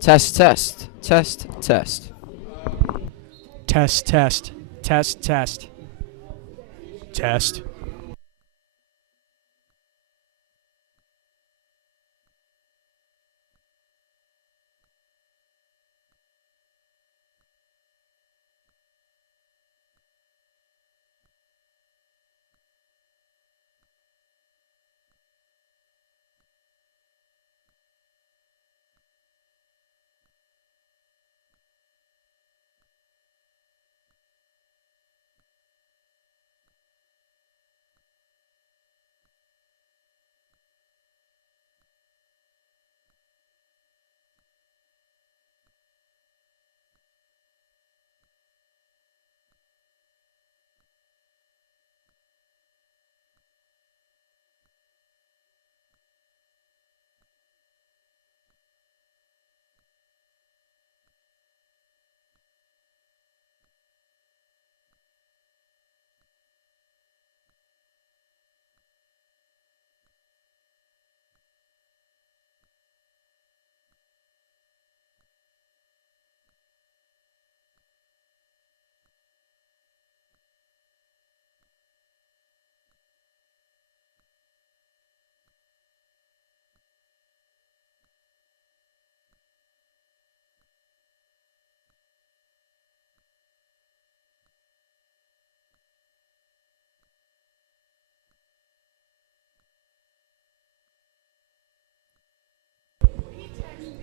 Test, test, test, test. Test, test, test, test, test.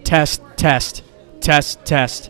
Test, test, test, test.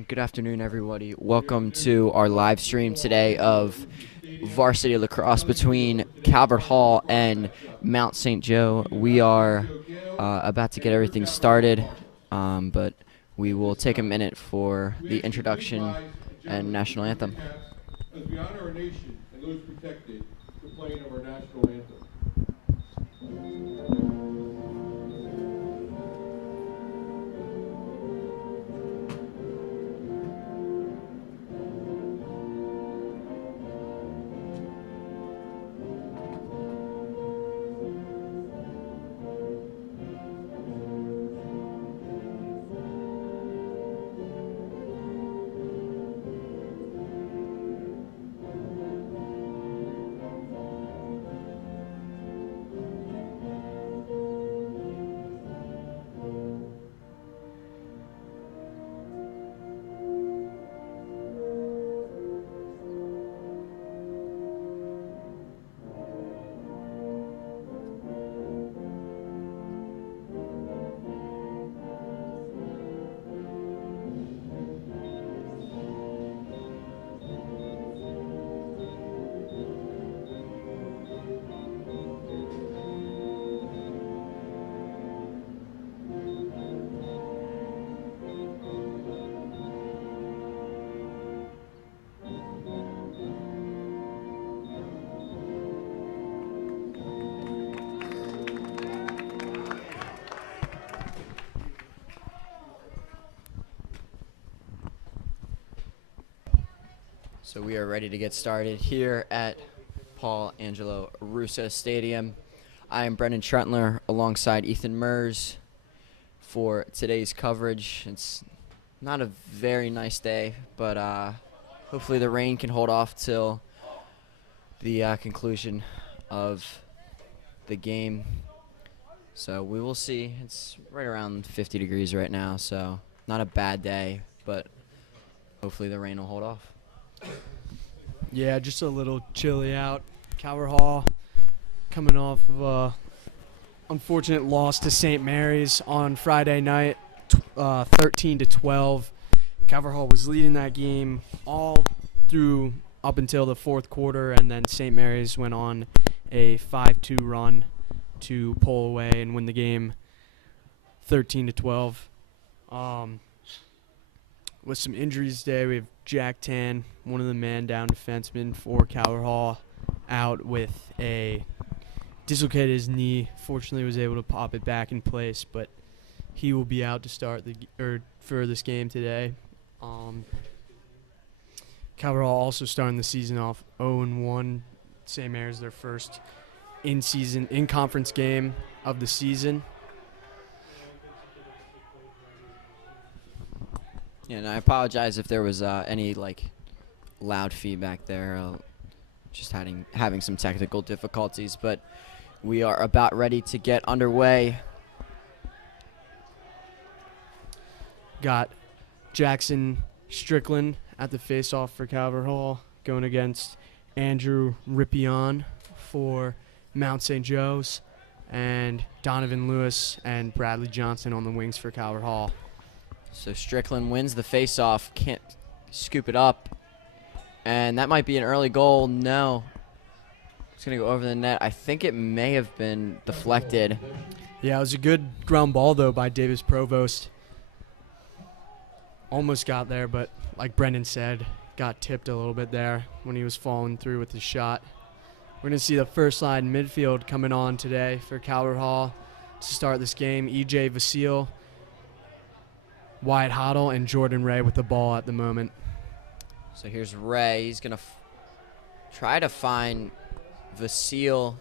And good afternoon, everybody. Welcome to our live stream today of Varsity Lacrosse between Calvert Hall and Mount St. Joe. We are about to get everything started, but we will take a minute for the introduction and national anthem. As we honor our nation and those protected, the playing of our national anthem. So we are ready to get started here at Paul Angelo Russo Stadium. I am Brendan Trentler alongside Ethan Mers for today's coverage. It's not a very nice day, but hopefully the rain can hold off till the conclusion of the game. So we will see. It's right around 50 degrees right now, so not a bad day, but hopefully the rain will hold off. Yeah, just a little chilly out. Calvert Hall coming off of a unfortunate loss to St. Mary's on Friday night, 13-12. Calvert Hall was leading that game all through up until the fourth quarter, and then St. Mary's went on a 5-2 run to pull away and win the game 13-12. With some injuries today, we have Jack Tan, one of the man-down defensemen for Calvert Hall, out with a dislocated his knee. Fortunately, was able to pop it back in place, but he will be out to start for this game today. Calvert Hall also starting the season off 0-1. St. Mary's their first in-conference game of the season. Yeah, and I apologize if there was any loud feedback there. Just having some technical difficulties, but we are about ready to get underway. Got Jackson Strickland at the face-off for Calvert Hall, going against Andrew Rippion for Mount St. Joe's, and Donovan Lewis and Bradley Johnson on the wings for Calvert Hall. So Strickland wins the face-off, can't scoop it up, and that might be an early goal. No, it's going to go over the net. I think it may have been deflected. Yeah, it was a good ground ball, though, by Davis Provost. Almost got there, but like Brendan said, got tipped a little bit there when he was falling through with his shot. We're going to see the first line midfield coming on today for Calvert Hall to start this game. E.J. Vasile, Wyatt Hoddle, and Jordan Ray with the ball at the moment. So here's Ray. He's going to try to find Vasile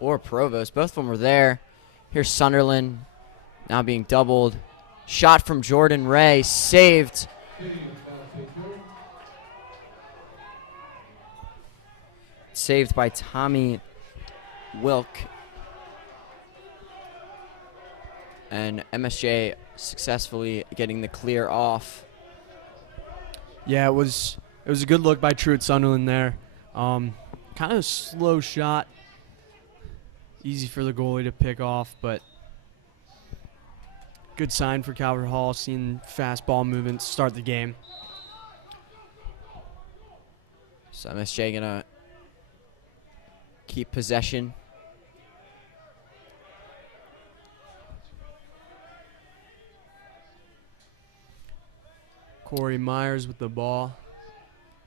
or Provost. Both of them were there. Here's Sunderland now being doubled. Shot from Jordan Ray. Saved. Saved by Tommy Wilk. And MSJ successfully getting the clear off. Yeah, it was a good look by Truett Sunderland there. Kind of a slow shot. Easy for the goalie to pick off, but Good sign for Calvert Hall, seeing fast ball movements start the game. So MSJ gonna keep possession. Corey Myers with the ball,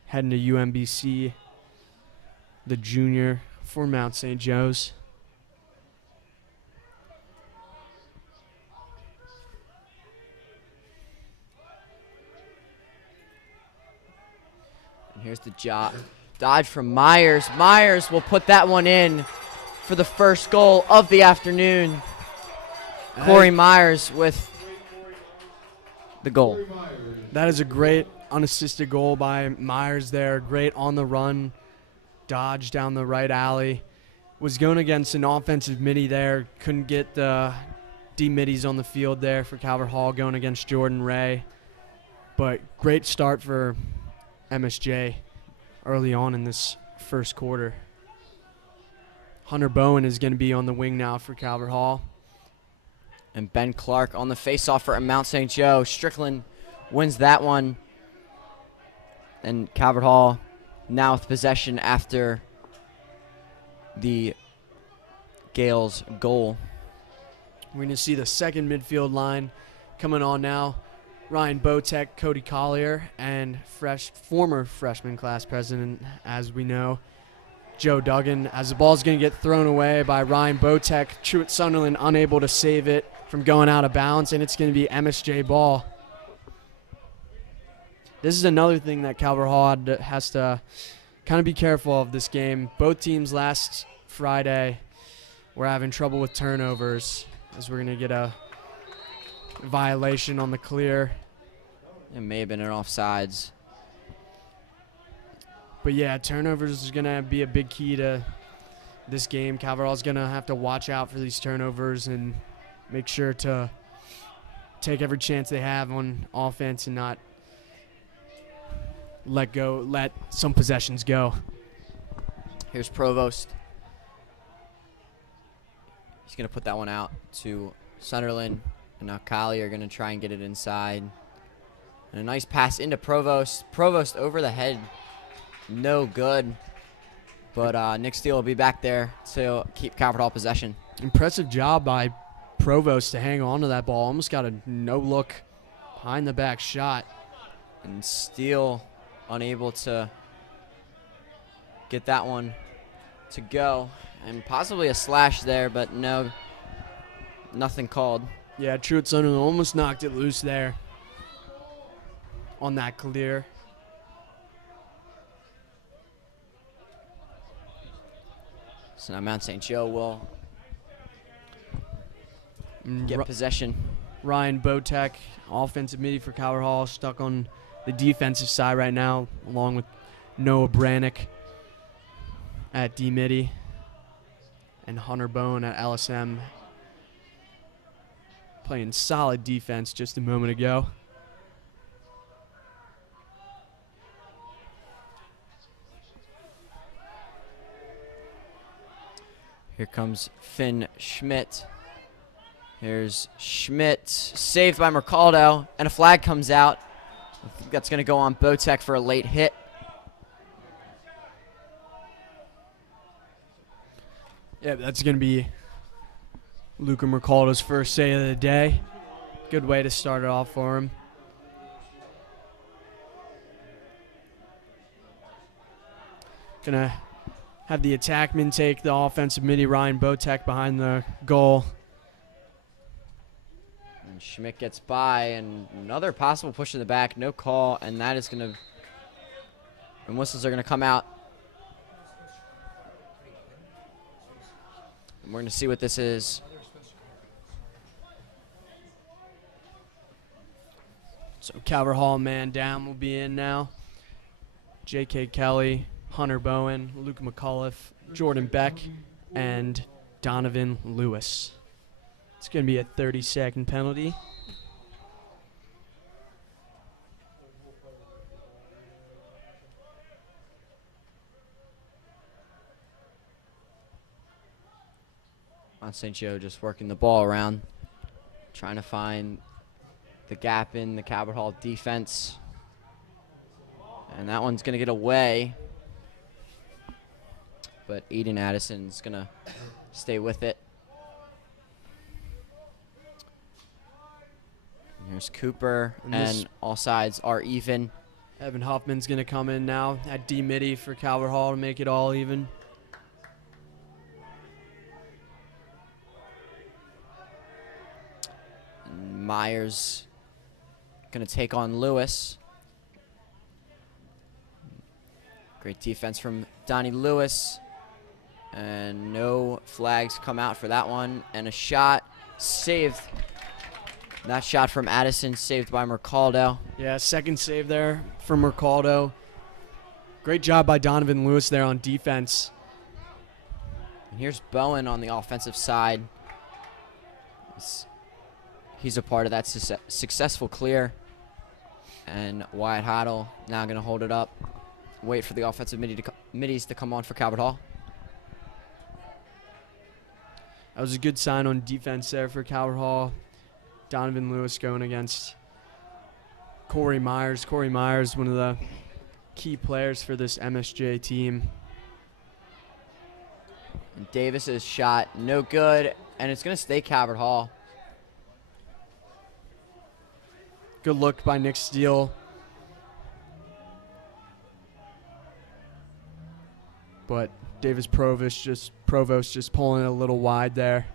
heading to UMBC, the junior for Mount St. Joe's. And here's the dodge from Myers. Myers will put that one in for the first goal of the afternoon. Corey Myers with the goal. That is a great unassisted goal by Myers there. Great on the run, dodge down the right alley. Was going against an offensive midi there. Couldn't get the D-middies on the field there for Calvert Hall, going against Jordan Ray. But great start for MSJ early on in this first quarter. Hunter Bowen is going to be on the wing now for Calvert Hall. And Ben Clark on the faceoff for Mount St. Joe. Strickland wins that one. And Calvert Hall now with possession after the Gales goal. We're going to see the second midfield line coming on now. Ryan Botek, Cody Collier, and former freshman class president, as we know, Joe Duggan. As the ball's going to get thrown away by Ryan Botek, Truett Sunderland unable to save it from going out of bounds, and it's going to be MSJ ball. This is another thing that Calvert Hall has to kind of be careful of this game. Both teams last Friday were having trouble with turnovers, as we're going to get a violation on the clear. It may have been an offsides. But yeah, turnovers is going to be a big key to this game. Calvert Hall's going to have to watch out for these turnovers and make sure to take every chance they have on offense and not let some possessions go. Here's Provost. He's going to put that one out to Sunderland. And now Collier are going to try and get it inside. And a nice pass into Provost. Provost over the head. No good. But Nick Steele will be back there to keep Calvert Hall possession. Impressive job by Provost to hang on to that ball. Almost got a no-look behind the back shot. And Steele unable to get that one to go. And possibly a slash there, but no, nothing called. Yeah, Truett Sunderland almost knocked it loose there on that clear. So now Mount St. Joe will get possession. Ryan Botek, offensive midi for Calvert Hall, stuck on the defensive side right now, along with Noah Brannick at D-midi and Hunter Bowen at LSM. Playing solid defense just a moment ago. Here comes Finn Schmidt. Here's Schmidt, saved by Mercaldo, and a flag comes out. I think that's going to go on Botek for a late hit. Yeah, that's going to be Luca Mercaldo's first save of the day. Good way to start it off for him. Gonna have the attackman take the offensive midi, Ryan Botek, behind the goal. And Schmidt gets by, and another possible push in the back, no call, and that is going to, and whistles are going to come out. And we're going to see what this is. So Calvert Hall man down will be in now. J.K. Kelly, Hunter Bowen, Luke McAuliffe, Jordan Beck, and Donovan Lewis. It's going to be a 30-second penalty. Mount St. Joe just working the ball around. trying to find the gap in the Calvert Hall defense. And that one's going to get away. But Eden Addison's going to stay with it. And here's Cooper, and all sides are even. Evan Huffman's going to come in now at D-midi for Calvert Hall to make it all even. And Myers going to take on Lewis. Great defense from Donnie Lewis. And no flags come out for that one. And a shot saved. That shot from Addison saved by Mercaldo. Yeah, second save there from Mercaldo. Great job by Donovan Lewis there on defense. And here's Bowen on the offensive side. He's a part of that successful clear. And Wyatt Hoddle now going to hold it up. Wait for the offensive middies to come on for Calvert Hall. That was a good sign on defense there for Calvert Hall. Donovan Lewis going against Corey Myers. Corey Myers, one of the key players for this MSJ team. And Davis's shot, no good, and it's going to stay Calvert Hall. Good look by Nick Steele. But Davis Provost just pulling it a little wide there.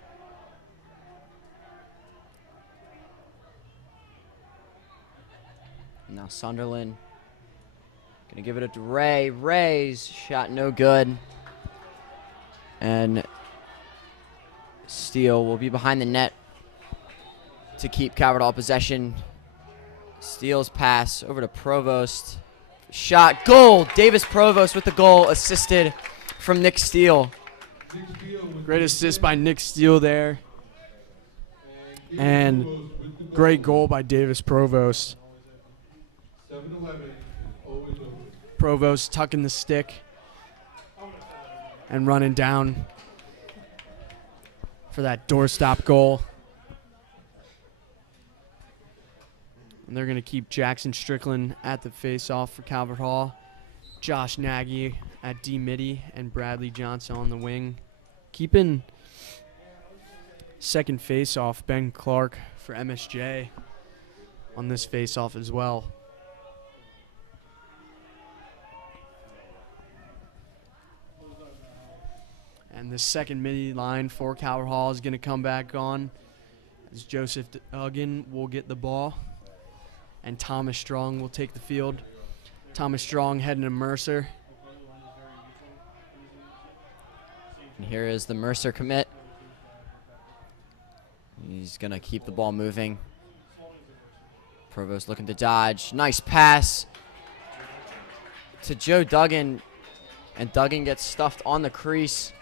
Now Sunderland gonna give it to Ray. Ray's shot no good. And Steele will be behind the net to keep Calvert Hall possession. Steele's pass over to Provost. Shot, goal! Davis Provost with the goal, assisted from Nick Steele. Great assist by Nick Steele there. And great goal by Davis Provost. 7-11, always over. Provost tucking the stick and running down for that doorstop goal. And they're going to keep Jackson Strickland at the face-off for Calvert Hall. Josh Nagy at D-midi and Bradley Johnson on the wing. Keeping second face-off Ben Clark for MSJ on this face-off as well. And the second midi line for Calvert Hall is going to come back on as Joseph Duggan will get the ball. And Thomas Strong will take the field. Thomas Strong heading to Mercer. And here is the Mercer commit. He's going to keep the ball moving. Provost looking to dodge. Nice pass to Joe Duggan. And Duggan gets stuffed on the crease.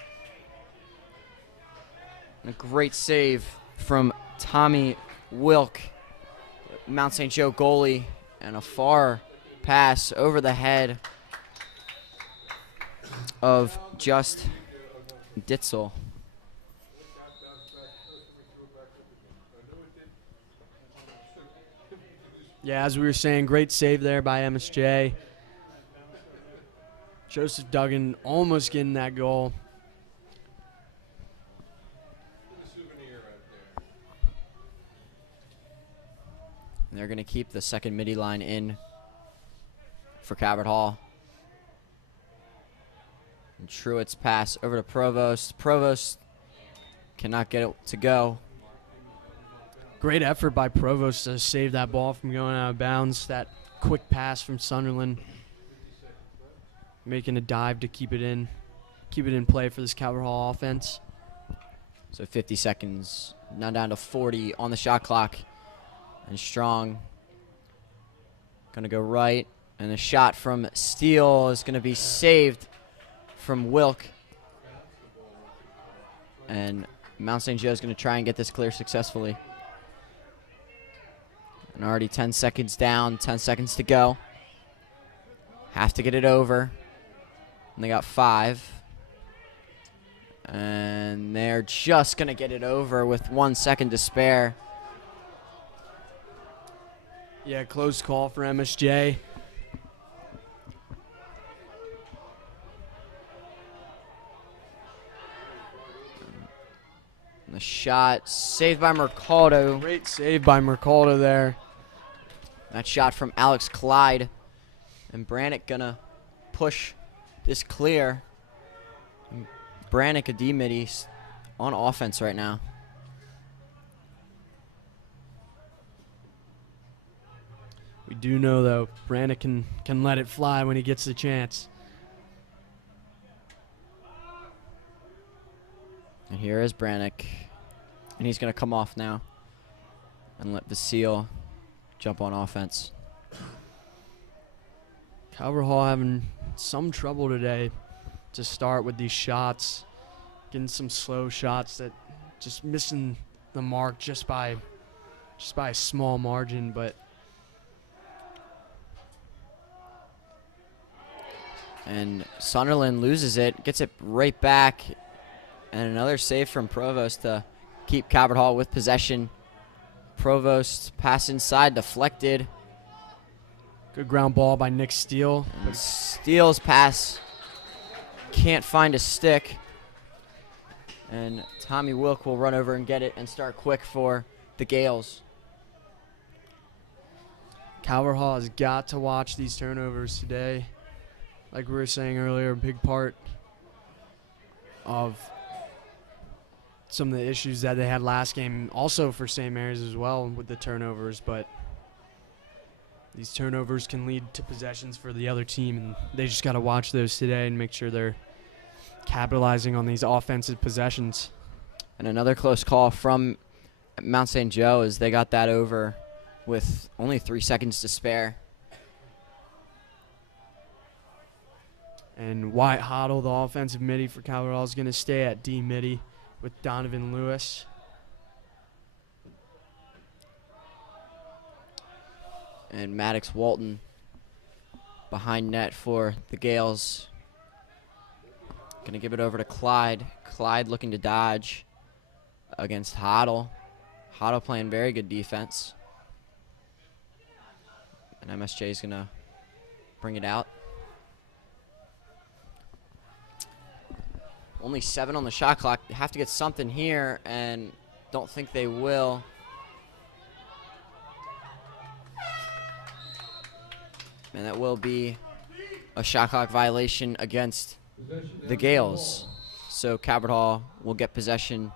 And a great save from Tommy Wilk, Mount St. Joe goalie, and a far pass over the head of Just Ditzel. Yeah, as we were saying, great save there by MSJ. Joseph Duggan almost getting that goal. And they're going to keep the second midi line in for Calvert Hall. And Truitt's pass over to Provost. Provost cannot get it to go. Great effort by Provost to save that ball from going out of bounds. That quick pass from Sunderland, making a dive to keep it in play for this Calvert Hall offense. So 50 seconds, now down to 40 on the shot clock. And Strong going to go right. And a shot from Steele is going to be saved from Wilk. And Mount St. Joe is going to try and get this clear successfully. And already 10 seconds down, 10 seconds to go. Have to get it over. And they got 5. And they're just going to get it over with 1 second to spare. Yeah, close call for MSJ. And the shot saved by Mercado. Great save by Mercado there. That shot from Alex Clyde. And Brannick gonna push this clear. Brannick, a D-midi, on offense right now. We do know, though, Brannick can let it fly when he gets the chance. And here is Brannick. And he's going to come off now and let Vasile jump on offense. Calvert Hall having some trouble today to start with these shots. Getting some slow shots that just missing the mark just by a small margin, but And Sunderland loses it, gets it right back, and another save from Provost to keep Calvert Hall with possession. Provost pass inside, deflected. good ground ball by Nick Steele. And Steele's pass can't find a stick. And Tommy Wilk will run over and get it and start quick for the Gales. Calvert Hall has got to watch these turnovers today. Like we were saying earlier, a big part of some of the issues that they had last game, also for St. Mary's as well with the turnovers, but these turnovers can lead to possessions for the other team, and they just got to watch those today and make sure they're capitalizing on these offensive possessions. And another close call from Mount St. Joe as they got that over with only 3 seconds to spare. And Wyatt Hoddle, the offensive midi for Calvert Hall, is going to stay at D midi with Donovan Lewis. And Maddox Walton behind net for the Gales. Going to give it over to Clyde. Clyde looking to dodge against Hoddle. Hoddle playing very good defense. And MSJ is going to bring it out. Only 7 on the shot clock. They have to get something here, and don't think they will. And that will be a shot clock violation against the Gales. So Calvert Hall will get possession.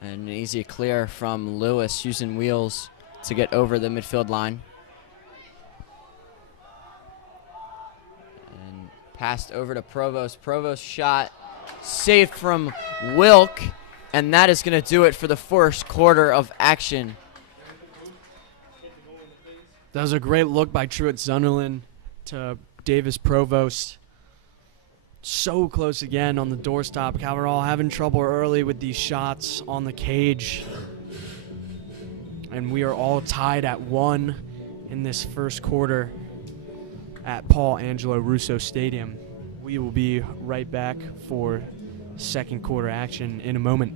And an easy clear from Lewis using wheels to get over the midfield line. And passed over to Provost. Provost shot saved from Wilk. And that is going to do it for the first quarter of action. That was a great look by Truett Sunderland to Davis Provost. So close again on the doorstop. Calvert Hall having trouble early with these shots on the cage. And we are all tied at 1 in this first quarter at Paul Angelo Russo Stadium. We will be right back for second quarter action in a moment.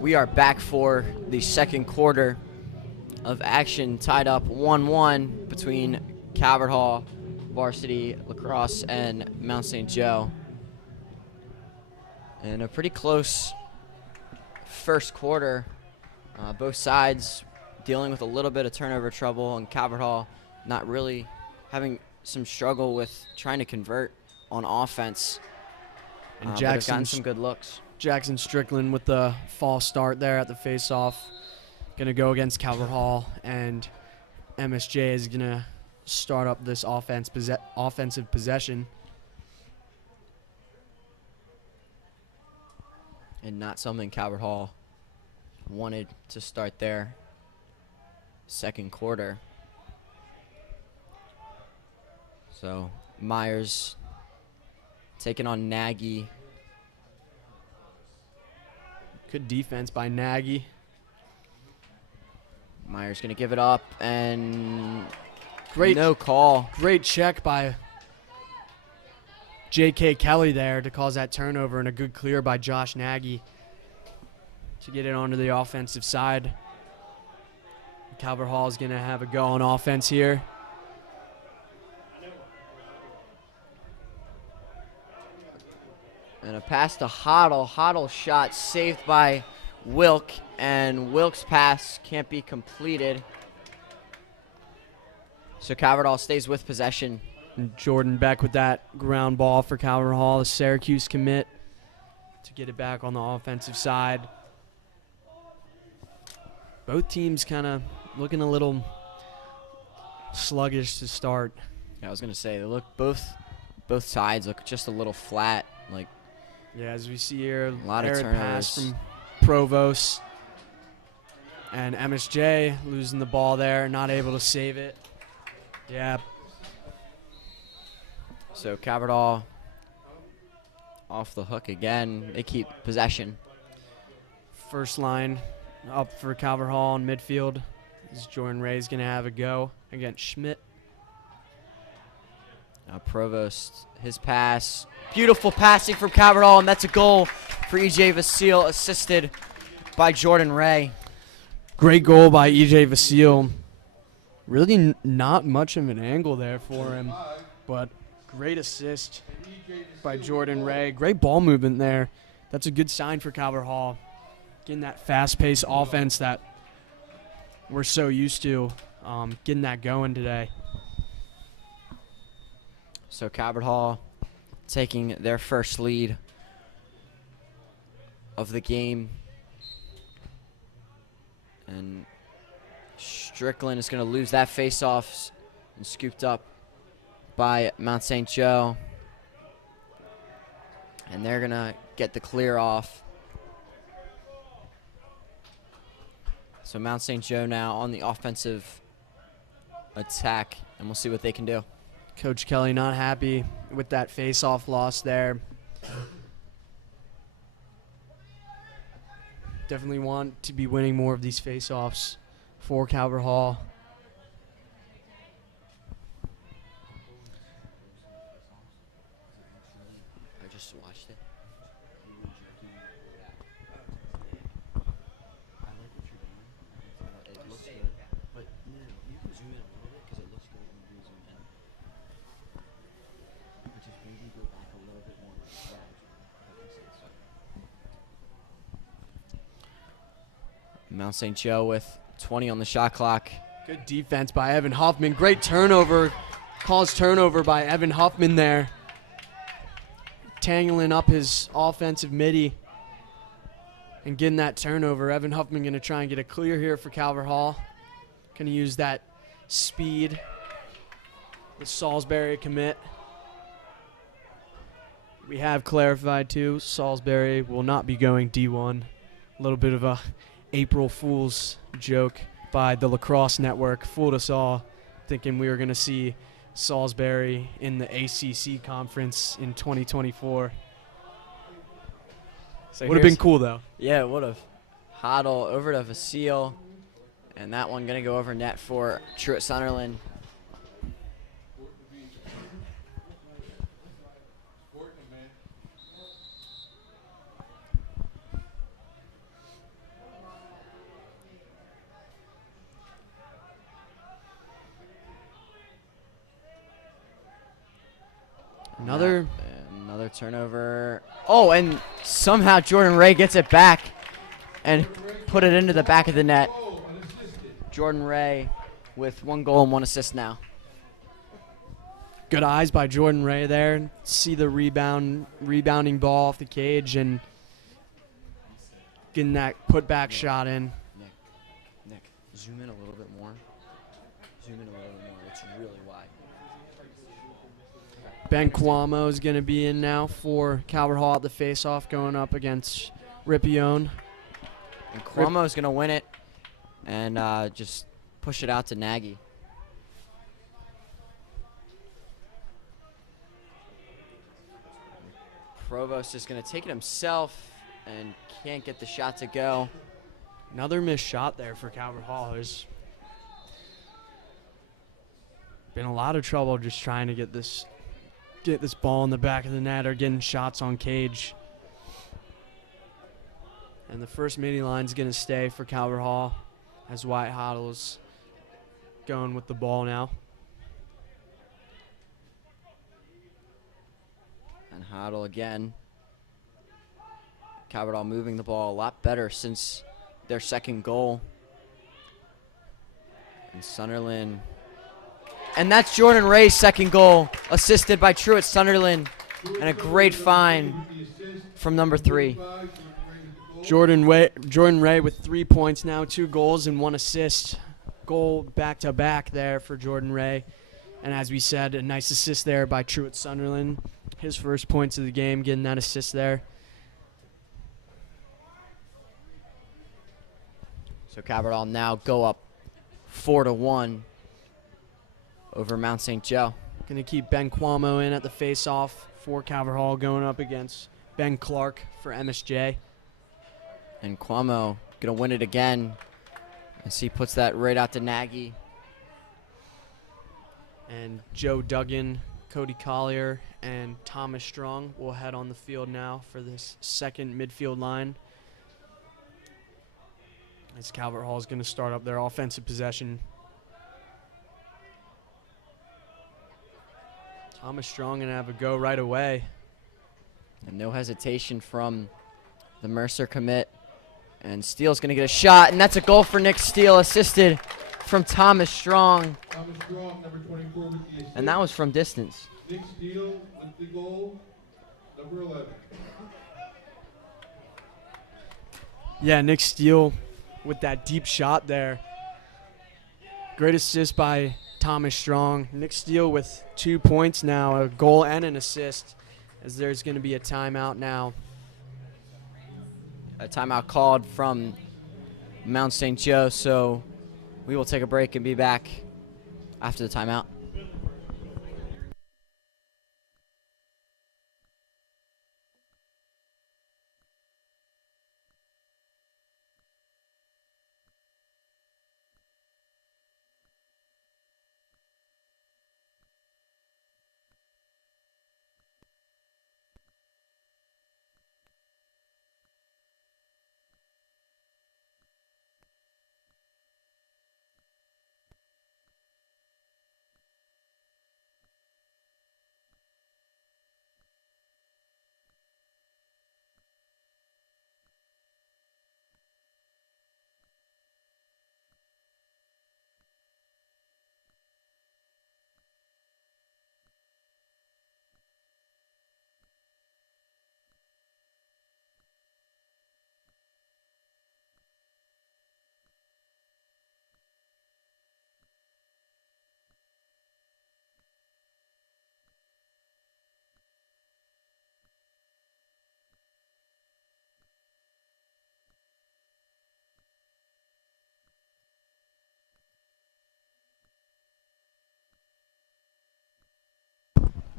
We are back for the second quarter of action, tied up 1-1 between Calvert Hall, Varsity Lacrosse, and Mount St. Joe. And a pretty close first quarter. Both sides dealing with a little bit of turnover trouble, and Calvert Hall not really having some struggle with trying to convert on offense. And But have gotten some good looks. Jackson Strickland with the false start there at the face-off. Going to go against Calvert Hall, and MSJ is going to start up this offensive possession. And not something Calvert Hall wanted to start their second quarter. So Myers taking on Nagy. Good defense by Nagy. Myers going to give it up, and Great no call. Great check by J.K. Kelly there to cause that turnover, and a good clear by Josh Nagy to get it onto the offensive side. Calvert Hall is going to have a go on offense here. And a pass to Hoddle. Hoddle shot saved by Wilk, and Wilk's pass can't be completed. So Calvert Hall stays with possession. And Jordan Beck with that ground ball for Calvert Hall, the Syracuse commit, to get it back on the offensive side. Both teams kind of looking a little sluggish to start. Yeah, I was going to say, they look both sides look just a little flat. Like, yeah, as we see here, a lot of errant pass turnovers. from Provost. And MSJ losing the ball there, not able to save it. Yeah. So Calvert Hall off the hook again. They keep possession. First line up for Calvert Hall in midfield. Is Jordan Ray's going to have a go against Schmidt. Provost, his pass. Beautiful passing from Calvert Hall, and that's a goal for E.J. Vasile, assisted by Jordan Ray. Great goal by E.J. Vasile. Really not much of an angle there for him, but great assist by Jordan Ray. Great ball movement there. That's a good sign for Calvert Hall. Getting that fast-paced offense that we're so used to, getting that going today. So Calvert Hall taking their first lead of the game. And Strickland is going to lose that face-off and scooped up by Mount St. Joe. And they're going to get the clear off. So Mount St. Joe now on the offensive attack, and we'll see what they can do. Coach Kelly not happy with that face-off loss there. Definitely want to be winning more of these face-offs for Calvert Hall. I just watched it. I like what you're doing. It looks good. But no, you can zoom in a little bit because it looks good when you zoom in. But just maybe go back a little bit more. Mount St. Joe with 20 on the shot clock. Good defense by Evan Huffman. Great turnover. Calls turnover by Evan Huffman there. Tangling up his offensive midi and getting that turnover. Evan Huffman going to try and get a clear here for Calvert Hall. Going to use that speed. The Salisbury commit. We have clarified too, Salisbury will not be going D1. A little bit of a April Fool's joke by the Lacrosse Network. Fooled us all, thinking we were going to see Salisbury in the ACC conference in 2024. So Would have been cool, though. Yeah, it would have. Hoddle over to Vasile. And that one going to go over net for Truett Sunderland. Another turnover. Oh, and somehow Jordan Ray gets it back and put it into the back of the net. Jordan Ray with 1 goal and 1 assist now. Good eyes by Jordan Ray there. See the rebounding ball off the cage and getting that put-back shot in. Nick, zoom in a little bit more. Zoom in a little bit more. It's really wide. Ben Cuomo is going to be in now for Calvert Hall at the face-off, going up against Ripione. And Cuomo's going to win it and just push it out to Nagy. Provost is going to take it himself and can't get the shot to go. Another missed shot there for Calvert Hall. There's been a lot of trouble just trying to get this ball in the back of the net or getting shots on cage. And the first mini line is going to stay for Calvert Hall as Wyatt Hoddle's going with the ball now. And Hoddle again. Calvert Hall moving the ball a lot better since their second goal. And Sunderland. And that's Jordan Ray's second goal, assisted by Truett Sunderland. And a great find from number 3. Jordan Ray with 3 points now, 2 goals and 1 assist. Goal back-to-back there for Jordan Ray. And as we said, a nice assist there by Truett Sunderland. His first points of the game, getting that assist there. So Calvert Hall now go up 4-1 over Mount St. Joe. Going to keep Ben Cuomo in at the face-off for Calvert Hall, going up against Ben Clark for MSJ. And Cuomo going to win it again as he puts that right out to Nagy. And Joe Duggan, Cody Collier, and Thomas Strong will head on the field now for this second midfield line. As Calvert Hall is going to start up their offensive possession. Thomas Strong going to have a go right away. And no hesitation from the Mercer commit. And Steele's going to get a shot, and that's a goal for Nick Steele, assisted from Thomas Strong. Thomas Strong, number 24 with the assist. And that was from distance. Nick Steele with the goal, number 11. Yeah, Nick Steele with that deep shot there. Great assist by Thomas Strong. Nick Steele with 2 points now, a goal and an assist, as there's going to be a timeout now. A timeout called from Mount St. Joe, so we will take a break and be back after the timeout.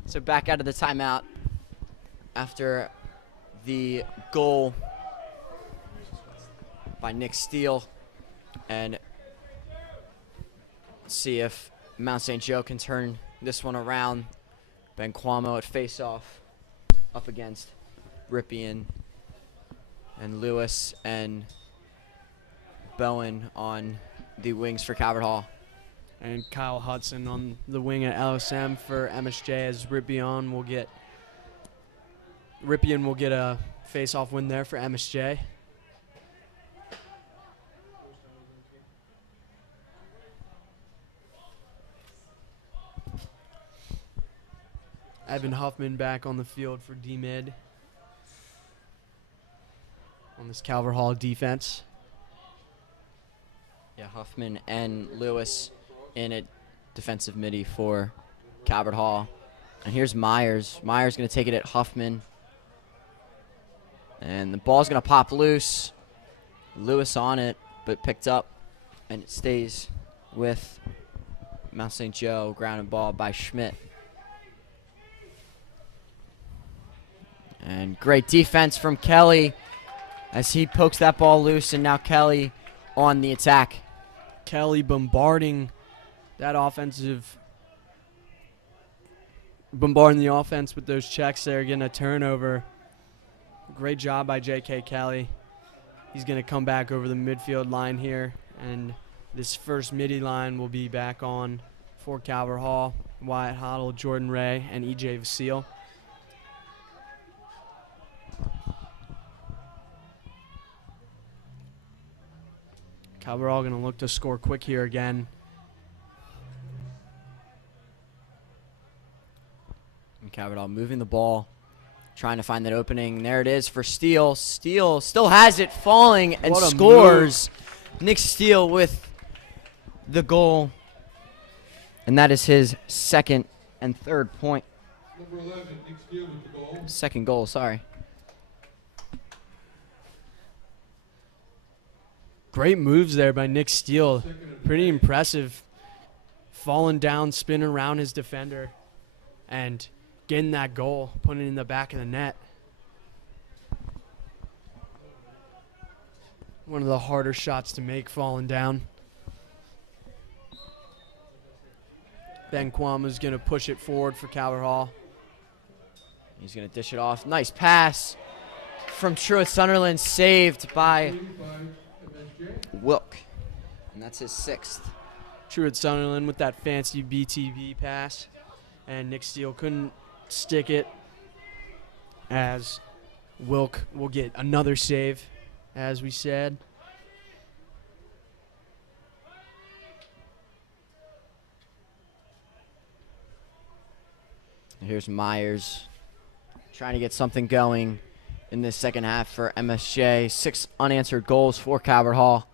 So back out of the timeout after the goal by Nick Steele. And let's see if Mount St. Joe can turn this one around. Ben Cuomo at face-off up against Ripien and Lewis and Bowen on the wings for Calvert Hall. And Kyle Hudson on the wing at LSM for MSJ, as Ripion will get Ripien will get a face-off win there for MSJ. Evan Huffman back on the field for D-mid on this Calvert Hall defense. Yeah, Huffman and Lewis in a defensive midi for Calvert Hall. And here's Myers. Myers going to take it at Huffman. And the ball's going to pop loose. Lewis on it, but picked up. And it stays with Mount St. Joe. Grounded ball by Schmidt. And great defense from Kelly as he pokes that ball loose. And now Kelly on the attack. Kelly bombarding the offense with those checks there, getting a turnover. Great job by J.K. Kelly. He's going to come back over the midfield line here, and this first midi line will be back on for Calvert Hall. Wyatt Hoddle, Jordan Ray, and E.J. Vasile. Calvert Hall going to look to score quick here again. And Calvert Hall moving the ball, trying to find that opening. There it is for Steele. Steele still has it, falling and What a scores. Nick Steele with the goal. And that is his second and third point. Number 11, Nick Steele with the goal. Second goal, sorry. Great moves there by Nick Steele. Pretty impressive. Falling down, spinning around his defender, and getting that goal, putting it in the back of the net. One of the harder shots to make, falling down. Ben Kwama's going to push it forward for Calvert Hall. He's going to dish it off. Nice pass from Truett Sunderland, saved by Wilk. And that's his sixth. Truett Sunderland with that fancy BTB pass. And Nick Steele couldn't stick it, as Wilk will get another save, as we said. Here's Myers trying to get something going in this second half for MSJ. 6 unanswered goals for Calvert Hall,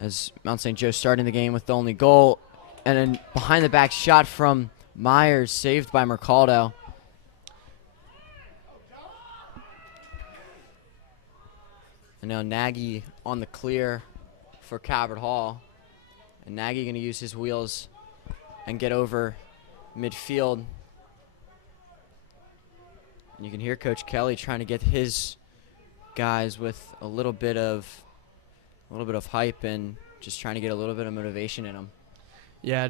as Mount St. Joe starting the game with the only goal. And then behind the back shot from Myers, saved by Mercado. And now Nagy on the clear for Calvert Hall. And Nagy going to use his wheels and get over midfield. And you can hear Coach Kelly trying to get his guys with a little bit of hype and just trying to get a little bit of motivation in them. Yeah,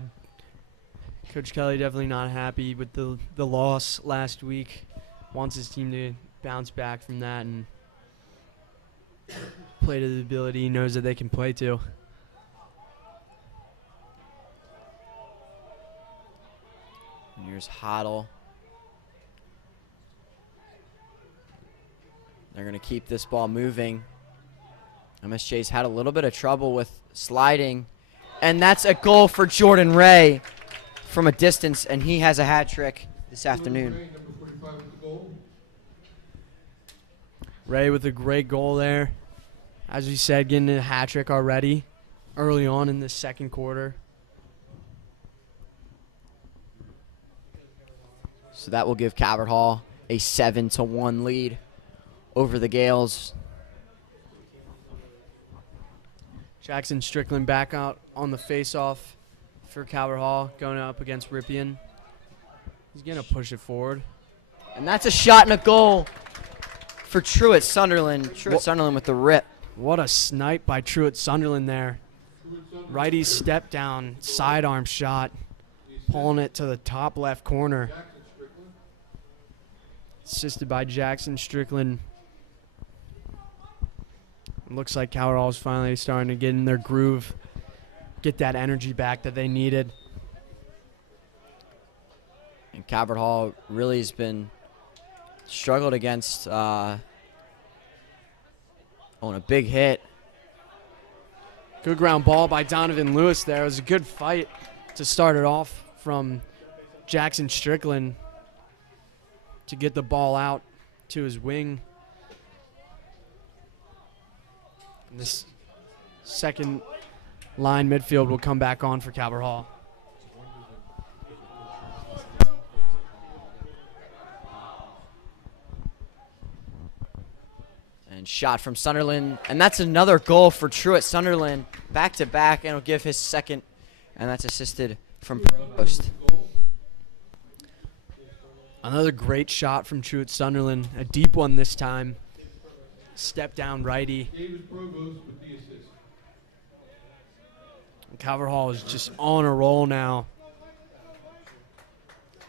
Coach Kelly definitely not happy with the loss last week. Wants his team to bounce back from that and play to the ability he knows that they can play to. And here's Hoddle. They're going to keep this ball moving. MSJ's had a little bit of trouble with sliding. And that's a goal for Jordan Ray from a distance, and he has a hat trick this afternoon. Ray, number 45 with the goal. Ray with a great goal there. As we said, getting a hat trick already early on in the second quarter. So that will give Calvert Hall a 7-1 lead over the Gales. Jackson Strickland back out on the face-off for Calvert Hall, going up against Ripien. He's going to push it forward. And that's a shot and a goal for Truett Sunderland. Truett Sunderland with the rip. What a snipe by Truett Sunderland there. Righty step down, sidearm shot, pulling it to the top left corner. Assisted by Jackson Strickland. Looks like Calvert Hall is finally starting to get in their groove, get that energy back that they needed. And Calvert Hall really has been struggled against on a big hit. Good ground ball by Donovan Lewis there. It was a good fight to start it off from Jackson Strickland to get the ball out to his wing. And this second line midfield will come back on for Calvert Hall. And shot from Sunderland. And that's another goal for Truett Sunderland. Back to back, and he'll give his second. And that's assisted from Provost. Another great shot from Truett Sunderland. A deep one this time. Step down righty. Davis Provost with the assist. Calvert Hall is just on a roll now.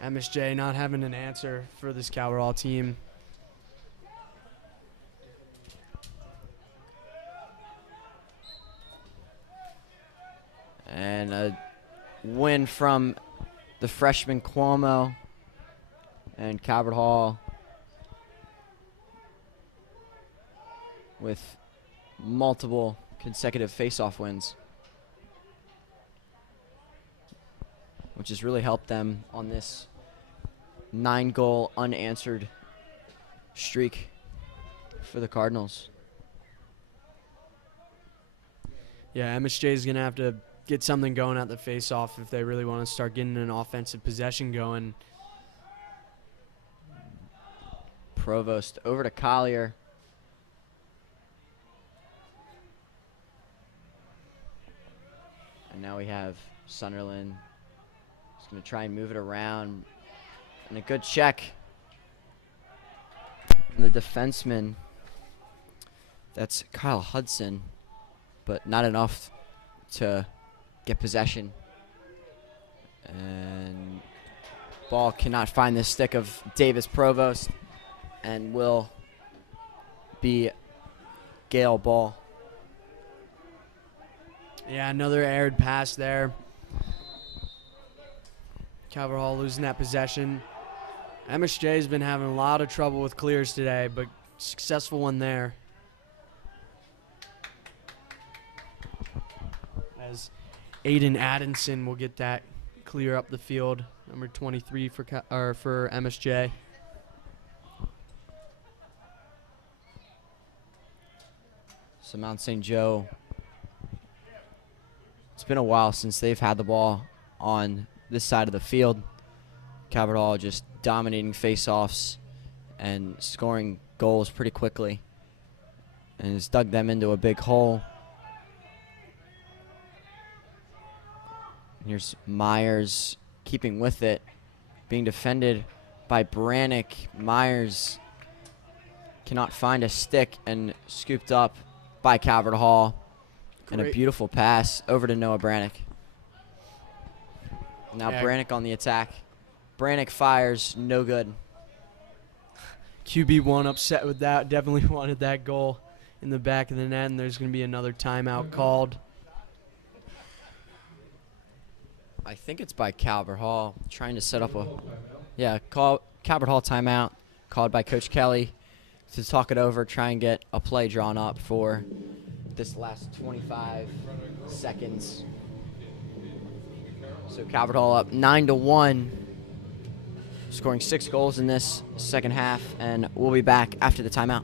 MSJ not having an answer for this Calvert Hall team. And a win from the freshman Cuomo. And Calvert Hall with multiple consecutive face-off wins, which has really helped them on this 9-goal unanswered streak for the Cardinals. Yeah, MSJ is going to have to get something going at the face-off if they really want to start getting an offensive possession going. Provost over to Collier. And now we have Sunderland. He's going to try and move it around. And a good check from the defenseman. That's Kyle Hudson, but not enough to get possession. And ball cannot find the stick of Davis Provost, and will be Gale ball. Yeah, another aired pass there. Calvert Hall losing that possession. MSJ has been having a lot of trouble with clears today, but successful one there. As Aiden Addison will get that clear up the field, number 23 for MSJ. So Mount St. Joe, it's been a while since they've had the ball on this side of the field. Calvert Hall just dominating face-offs and scoring goals pretty quickly, and has dug them into a big hole. And here's Myers keeping with it, being defended by Brannick. Myers cannot find a stick and scooped up by Calvert Hall. And a Great. beautiful pass over to Noah Brannick. Now Yeah. Brannick on the attack. Brannick fires, no good. QB1 upset with that. Definitely wanted that goal in the back of the net, and there's going to be another timeout called. I think it's by Calvert Hall, trying to set up a Calvert Hall timeout called by Coach Kelly to talk it over, try and get a play drawn up for this last 25 seconds. So Calvert Hall up 9-1, scoring 6 goals in this second half, and we'll be back after the timeout.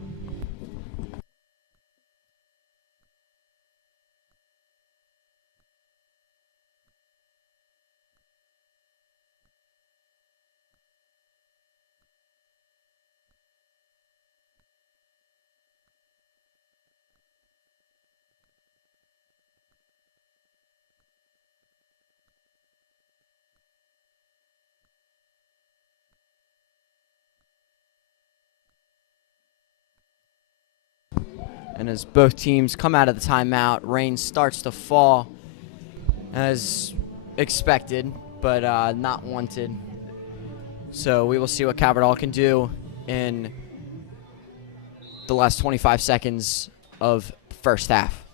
And as both teams come out of the timeout, rain starts to fall as expected, but not wanted. So we will see what Calvert Hall can do in the last 25 seconds of the first half.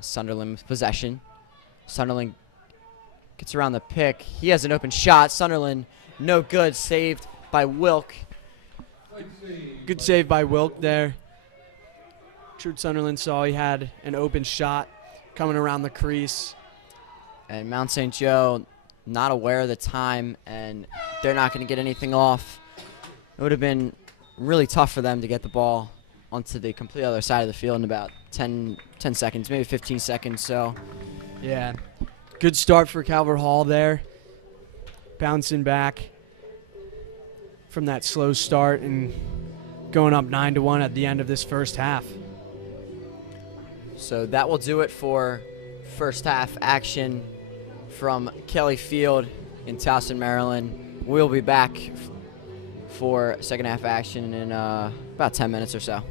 Sunderland with possession. Sunderland gets around the pick. He has an open shot. Sunderland No good. Saved by Wilk. Nice save. Good save by Wilk there. Trude Sunderland saw he had an open shot coming around the crease. And Mount St. Joe not aware of the time, and they're not going to get anything off. It would have been really tough for them to get the ball onto the complete other side of the field in about 10 seconds, maybe 15 seconds. So, Yeah, good start for Calvert Hall there. Bouncing back from that slow start and going up 9-1 at the end of this first half. so that will do it for first half action from Kelly Field in Towson, Maryland. We'll be back for second half action in about 10 minutes or so.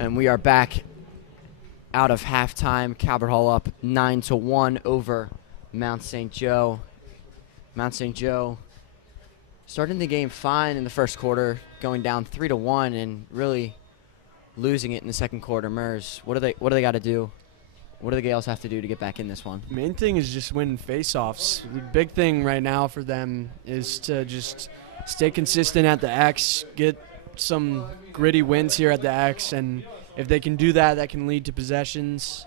And we are back out of halftime. Calvert Hall up 9-1 over Mount St. Joe. Mount St. Joe starting the game fine in the first quarter, going down 3-1 and really losing it in the second quarter. Mers, what do they got to do? What do the Gales have to do to get back in this one? Main thing is just winning faceoffs. The big thing right now for them is to just stay consistent at the X, get some gritty wins here at the X, and if they can do that, that can lead to possessions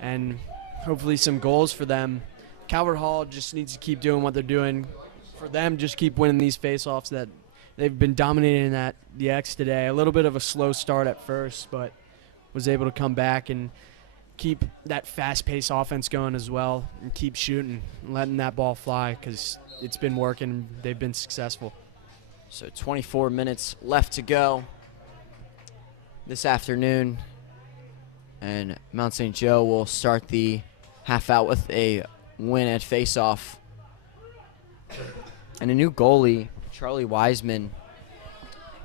and hopefully some goals for them. Calvert Hall just needs to keep doing what they're doing. For them, just keep winning these faceoffs that they've been dominating at the X today. A little bit of a slow start at first, but was able to come back and keep that fast-paced offense going as well and keep shooting and letting that ball fly because it's been working. They've been successful. So 24 minutes left to go this afternoon, and Mount St. Joe will start the half out with a win at faceoff. And a new goalie, Charlie Wiseman,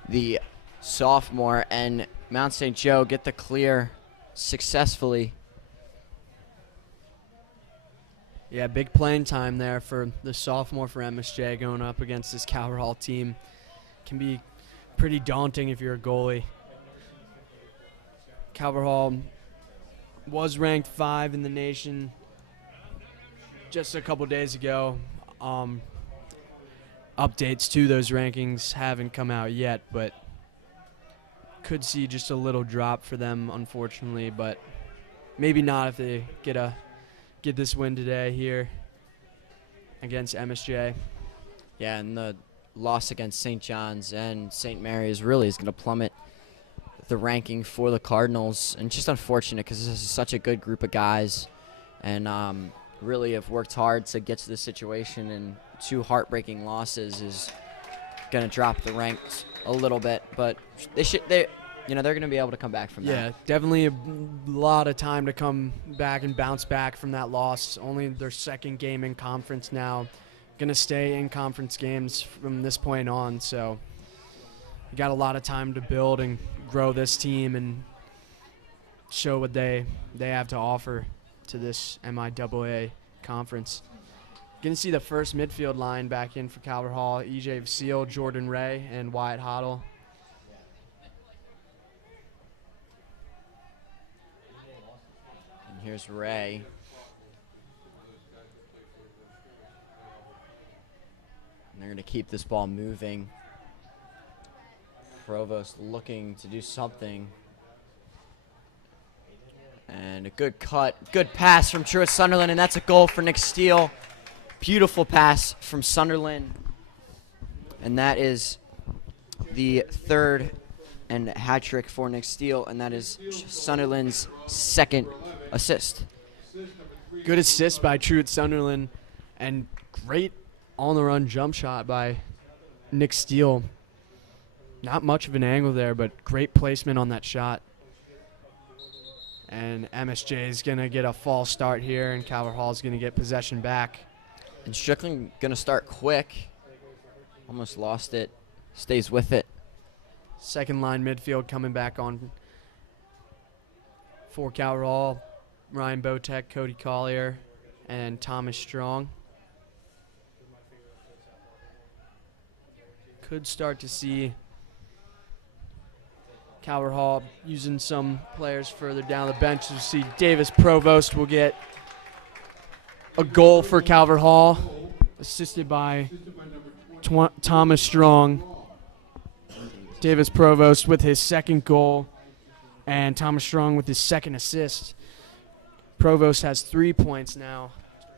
the sophomore, and Mount St. Joe get the clear successfully. Yeah, big playing time there for the sophomore for MSJ going up against this Calvert Hall team. Can be pretty daunting if you're a goalie. Calvert Hall was ranked 5 in the nation just a couple days ago. Updates to those rankings haven't come out yet, but could see just a little drop for them, unfortunately, but maybe not if they get this win today here against MSJ. Yeah, and the loss against St. John's and St. Mary's really is going to plummet the ranking for the Cardinals, and just unfortunate because this is such a good group of guys, and really have worked hard to get to this situation, and 2 heartbreaking losses is going to drop the ranks a little bit, but they're going to be able to come back from that. Yeah, definitely a lot of time to come back and bounce back from that loss. Only their second game in conference now. Going to stay in conference games from this point on, so you got a lot of time to build and grow this team and show what they have to offer to this MIAA conference. Going to see the first midfield line back in for Calvert Hall: EJ Vasile, Jordan Ray, and Wyatt Hoddle. And here's Ray. And they're going to keep this ball moving. Provost looking to do something. And a good cut, good pass from Truett Sunderland, and that's a goal for Nick Steele. Beautiful pass from Sunderland. And that is the third and hat trick for Nick Steele, and that is Sunderland's second assist. Good assist by Truett Sunderland, and great on-the-run jump shot by Nick Steele. Not much of an angle there, but great placement on that shot. And MSJ is going to get a false start here, and Calvert Hall is going to get possession back. And Strickland going to start quick. Almost lost it. Stays with it. Second line midfield coming back on for Calvert Hall. Ryan Botek, Cody Collier, and Thomas Strong. Could start to see Calvert Hall using some players further down the bench. You see Davis Provost will get a goal for Calvert Hall, assisted by Thomas Strong. Davis Provost with his second goal, and Thomas Strong with his second assist. Provost has 3 points now,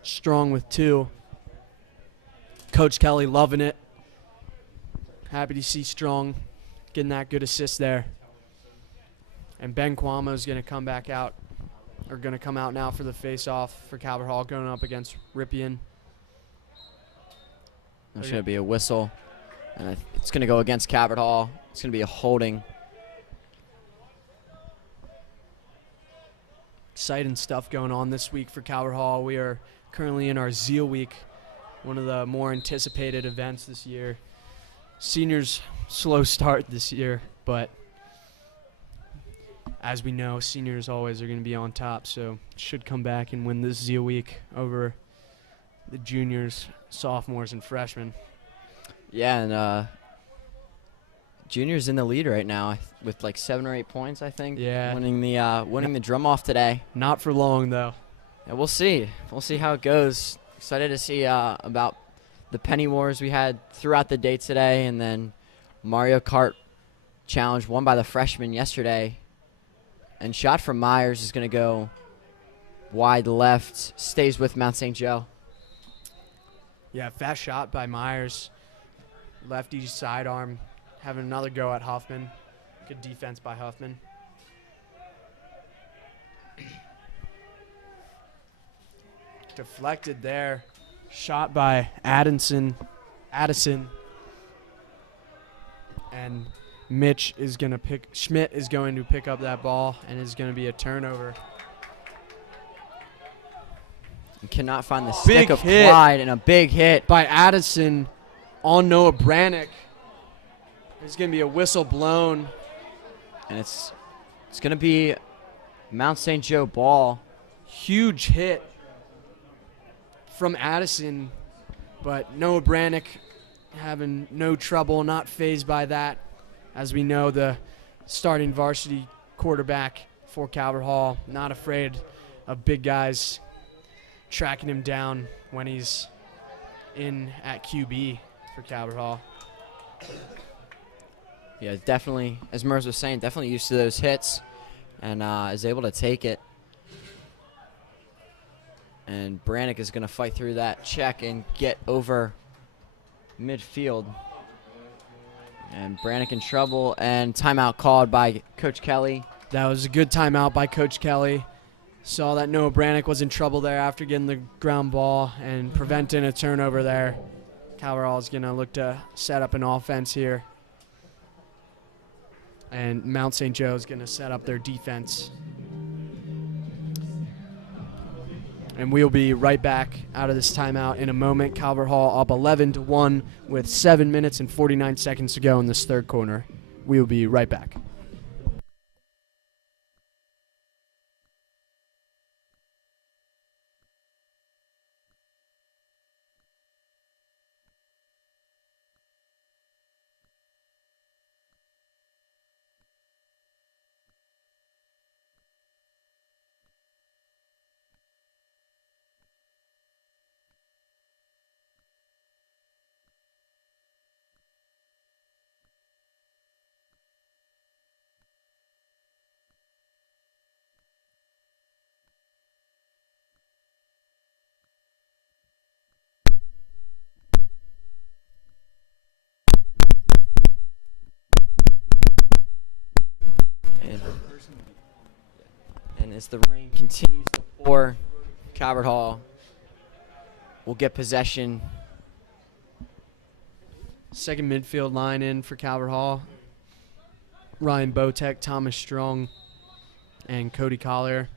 Strong with 2. Coach Kelly loving it. Happy to see Strong getting that good assist there. And Ben Cuomo is going to come back out, or going to come out now for the face-off for Calvert Hall going up against Ripien. There's going to be a whistle, and it's going to go against Calvert Hall. It's going to be a holding. Exciting stuff going on this week for Calvert Hall. We are currently in our Zeal Week, one of the more anticipated events this year. Seniors, slow start this year, but as we know, seniors always are going to be on top, so should come back and win this Zeal week over the juniors, sophomores, and freshmen. Yeah, and junior's in the lead right now with like 7 or 8 points, I think. Yeah. Winning the drum off today. Not for long, though. Yeah, we'll see. We'll see how it goes. Excited to see about the penny wars we had throughout the day today, and then Mario Kart challenge won by the freshman yesterday. And shot from Myers is going to go wide left, stays with Mount St. Joe. Yeah, fast shot by Myers. Lefty sidearm, having another go at Huffman. Good defense by Huffman. Deflected there. Shot by Addison. And Schmidt is going to pick up that ball, and is going to be a turnover. You cannot find the Big stick of hit. Clyde, and a big hit. By Addison on Noah Brannick. There's going to be a whistle blown. And it's going to be Mount St. Joe ball. Huge hit from Addison, but Noah Brannick having no trouble, not fazed by that. As we know, the starting varsity quarterback for Calvert Hall, not afraid of big guys tracking him down when he's in at QB for Calvert Hall. Yeah, definitely, as Mers was saying, definitely used to those hits, and is able to take it. And Brannick is going to fight through that check and get over midfield. And Brannick in trouble, and timeout called by Coach Kelly. That was a good timeout by Coach Kelly. Saw that Noah Brannick was in trouble there after getting the ground ball and preventing a turnover there. Calvert Hall is going to look to set up an offense here. And Mount St. Joe is going to set up their defense. And we'll be right back out of this timeout in a moment. Calvert Hall up 11-1 with 7 minutes and 49 seconds to go in this third quarter. We will be right back. And as the rain continues to pour, Calvert Hall will get possession. Second midfield line in for Calvert Hall. Ryan Botek, Thomas Strong, and Cody Collier.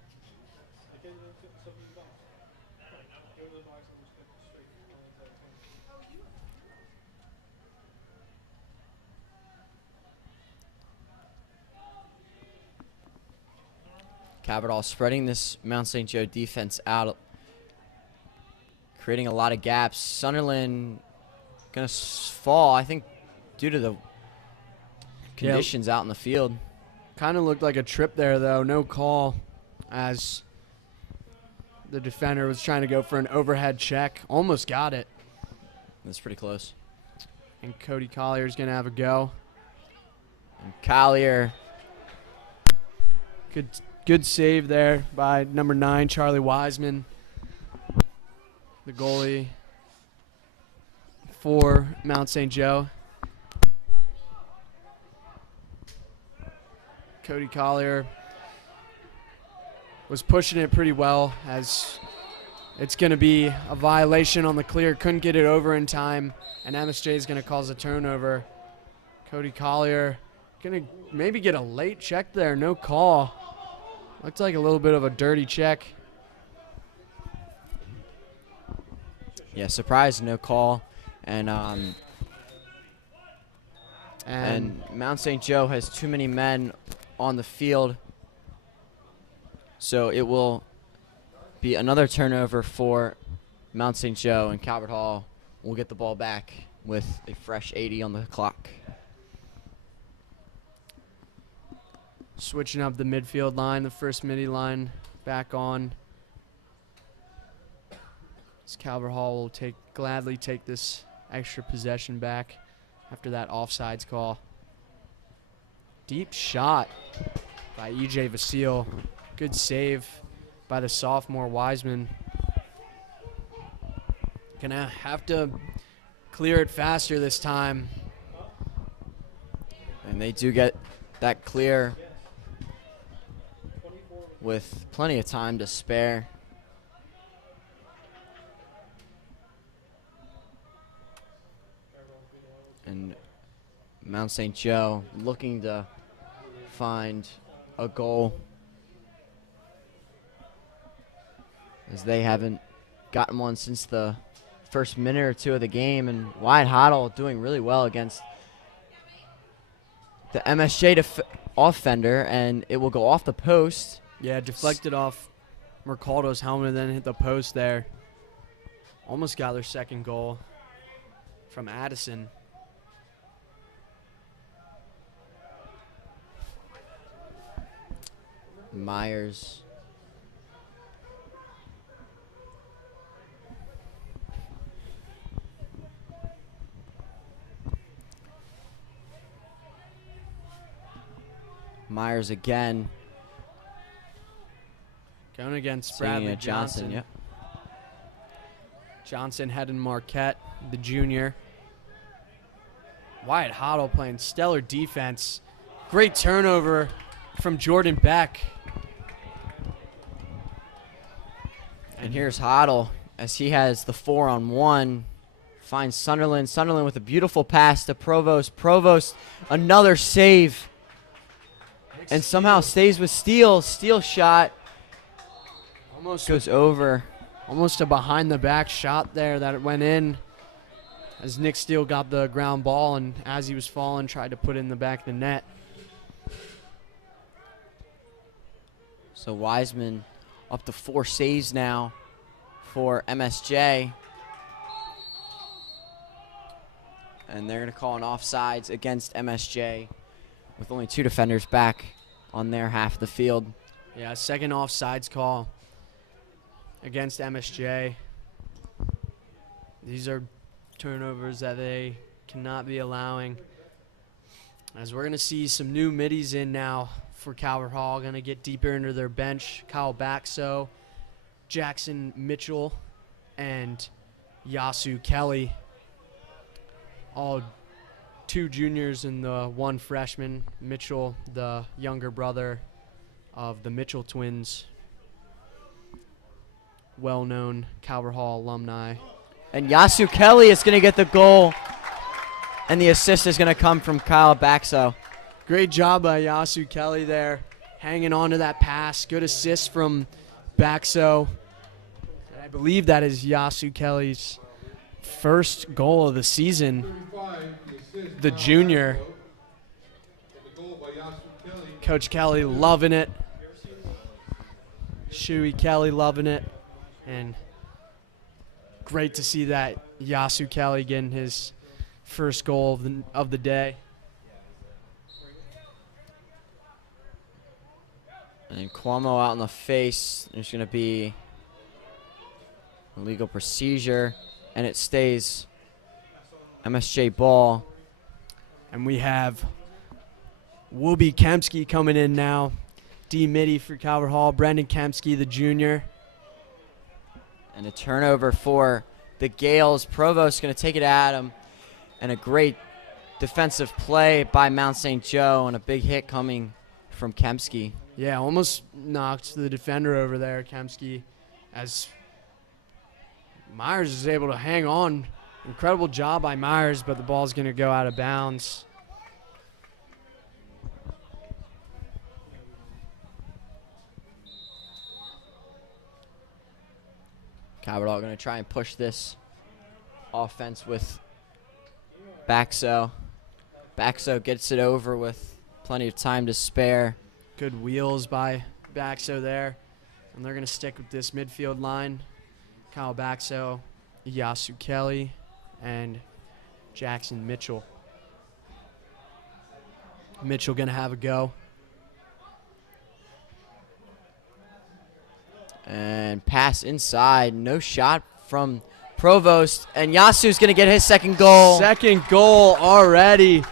Calvert Hall spreading this Mount St. Joe defense out, creating a lot of gaps. Sunderland going to fall, I think, due to the conditions out in the field. Kind of looked like a trip there, though. No call, as the defender was trying to go for an overhead check. Almost got it. That's pretty close. And Cody Collier is going to have a go. And Collier. Good save there by number 9, Charlie Wiseman, the goalie for Mount St. Joe. Cody Collier was pushing it pretty well, as it's going to be a violation on the clear. Couldn't get it over in time, and MSJ is going to cause a turnover. Cody Collier going to maybe get a late check there. No call. Looked like a little bit of a dirty check. Yeah, surprise, no call. And Mount St. Joe has too many men on the field So it will be another turnover for Mount St. Joe, and Calvert Hall will get the ball back with a fresh 80 on the clock. Switching up the midfield line, the first midi line back on. As Calvert Hall will gladly take this extra possession back after that offsides call. Deep shot by E.J. Vasile. Good save by the sophomore Wiseman. Gonna have to clear it faster this time. And they do get that clear with plenty of time to spare. And Mount St. Joe looking to find a goal, as they haven't gotten one since the first minute or two of the game. And Wyatt Hoddle doing really well against the MSJ offender, and it will go off the post. Yeah, deflected off Mercado's helmet and then hit the post there. Almost got their second goal from Addison. Myers. Myers again. Going against Seeing Bradley it, Johnson. Yep. Johnson heading Marquette, the junior. Wyatt Hoddle playing stellar defense. Great turnover from Jordan Beck. And here's Hoddle as he has the 4-on-1. Finds Sunderland. Sunderland with a beautiful pass to Provost. Provost, another save. And somehow stays with Steele. Steele shot. Almost Goes over. Almost a behind-the-back shot there that it went in as Nick Steele got the ground ball, and as he was falling, tried to put it in the back of the net. So Wiseman up to 4 saves now for MSJ. And they're going to call an offsides against MSJ with only 2 defenders back on their half of the field. Yeah, second offsides call against MSJ. These are turnovers that they cannot be allowing. As we're going to see some new middies in now for Calvert Hall, going to get deeper into their bench. Kyle Baxo, Jackson Mitchell, and Yasu Kelly. All 2 juniors and the 1 freshman. Mitchell, the younger brother of the Mitchell twins, well-known Calvert Hall alumni. And Yasu Kelly is going to get the goal, and the assist is going to come from Kyle Baxo. Great job by Yasu Kelly there, hanging on to that pass. Good assist from Baxo. I believe that is Yasu Kelly's first goal of the season. 35, the assist, The Kyle junior. Baxo. And the goal by Yasu Kelly. Coach Kelly loving it. Shuey Kelly loving it. And great to see that Yasu Kelly getting his first goal of the day. And Cuomo out in the face. There's going to be illegal procedure, and it stays MSJ ball. And we have Wooby Kemsky coming in now. D-Midi for Calvert Hall. Brendan Kemsky, the junior. And a turnover for the Gales. Provost going to take it at him. And a great defensive play by Mount St. Joe, and a big hit coming from Kemsky. Yeah, almost knocked the defender over there, Kemsky, as Myers is able to hang on. Incredible job by Myers, but the ball's going to go out of bounds. Calvert Hall going to try and push this offense with Baxo. Baxo gets it over with plenty of time to spare. Good wheels by Baxo there. And they're going to stick with this midfield line. Kyle Baxo, Yasu Kelly, and Jackson Mitchell. Mitchell going to have a go. And pass inside. No shot from Provost. And Yasu's going to get his second goal. Second goal already.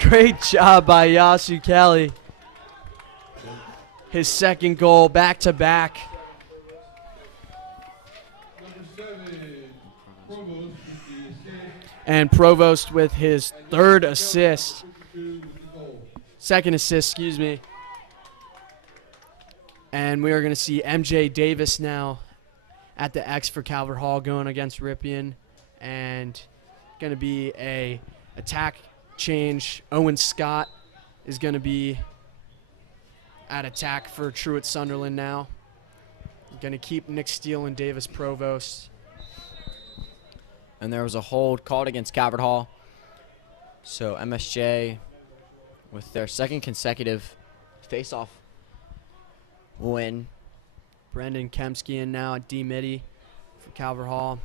Great job by Yasu Kelly. His second goal back-to-back. Number 7, Provost with the assist. And Provost with his third assist. With the goal. Second assist, excuse me. And we are going to see MJ Davis now at the X for Calvert Hall going against Ripon. And going to be a attack change. Owen Scott is going to be at attack for Truett Sunderland now. Going to keep Nick Steele and Davis Provost. And there was a hold called against Calvert Hall. So MSJ, with their second consecutive face-off win. Brendan Kemsky in now at D midi for Calvert Hall.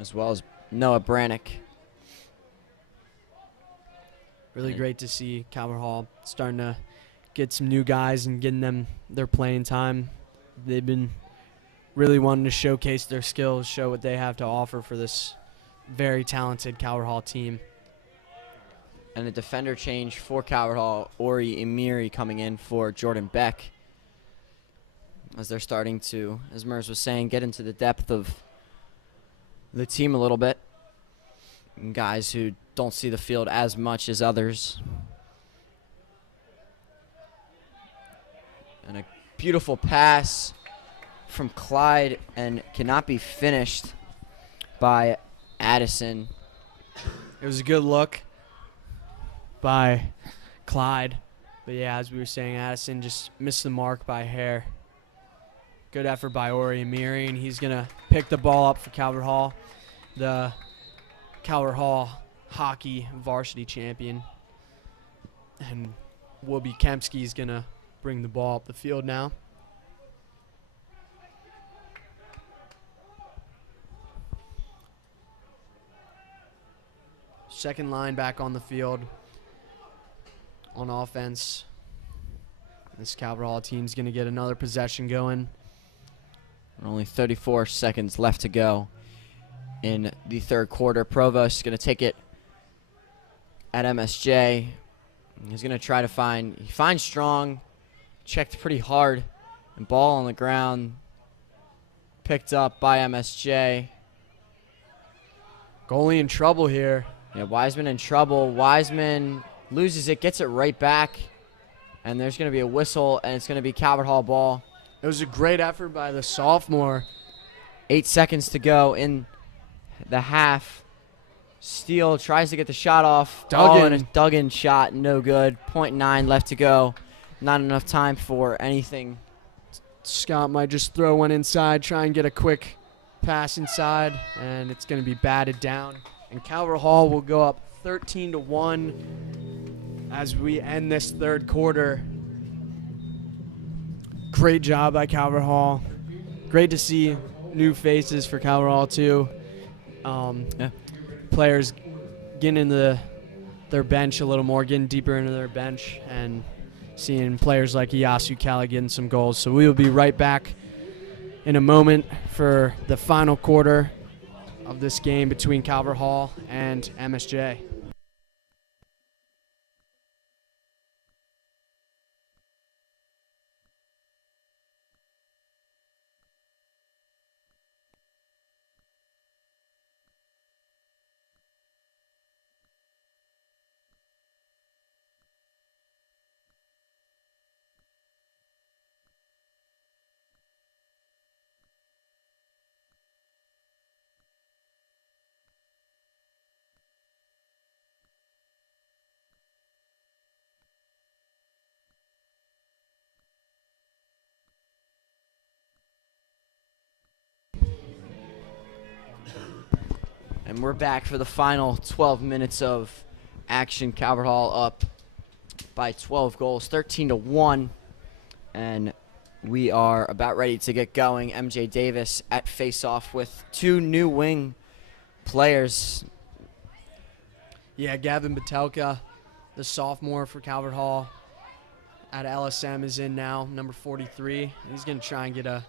As well as Noah Brannick. Really great to see Calvert Hall starting to get some new guys and getting them their playing time. They've been really wanting to showcase their skills, show what they have to offer for this very talented Calvert Hall team. And a defender change for Calvert Hall, Ori Emiri coming in for Jordan Beck. As they're starting to, as Mers was saying, get into the depth of the team a little bit. And guys who don't see the field as much as others. And a beautiful pass from Clyde and cannot be finished by Addison. It was a good look by Clyde. But yeah, as we were saying, Addison just missed the mark by a hair. Good effort by Ori Amiri, and he's going to pick the ball up for Calvert Hall, the Calvert Hall hockey varsity champion. And Whoopi Kemsky is going to bring the ball up the field now. Second line back on the field on offense. This Calvert Hall team's going to get another possession going. Only 34 seconds left to go in the third quarter. Provost is going to take it at MSJ. He's going to try to he finds Strong, checked pretty hard, and ball on the ground, picked up by MSJ. Goalie in trouble here. Yeah, Wiseman in trouble. Wiseman loses it, gets it right back, and there's going to be a whistle, and it's going to be Calvert Hall ball. It was a great effort by the sophomore. 8 seconds to go in the half. Steele tries to get the shot off. Duggan. Oh, and a Duggan shot, no good. 0.9 left to go. Not enough time for anything. Scott might just throw one inside, try and get a quick pass inside, and it's going to be batted down. And Calvert Hall will go up 13-1 as we end this third quarter. Great job by Calvert Hall. Great to see new faces for Calvert Hall too. Players getting into their bench a little more, getting deeper into their bench, and seeing players like Yasu Kelly getting some goals. So we will be right back in a moment for the final quarter of this game between Calvert Hall and MSJ. And we're back for the final 12 minutes of action. Calvert Hall up by 12 goals, 13-1. And We are about ready to get going. MJ Davis at face-off with two new wing players. Yeah, Gavin Batelka, the sophomore for Calvert Hall at LSM, is in now, number 43. He's going to try and get a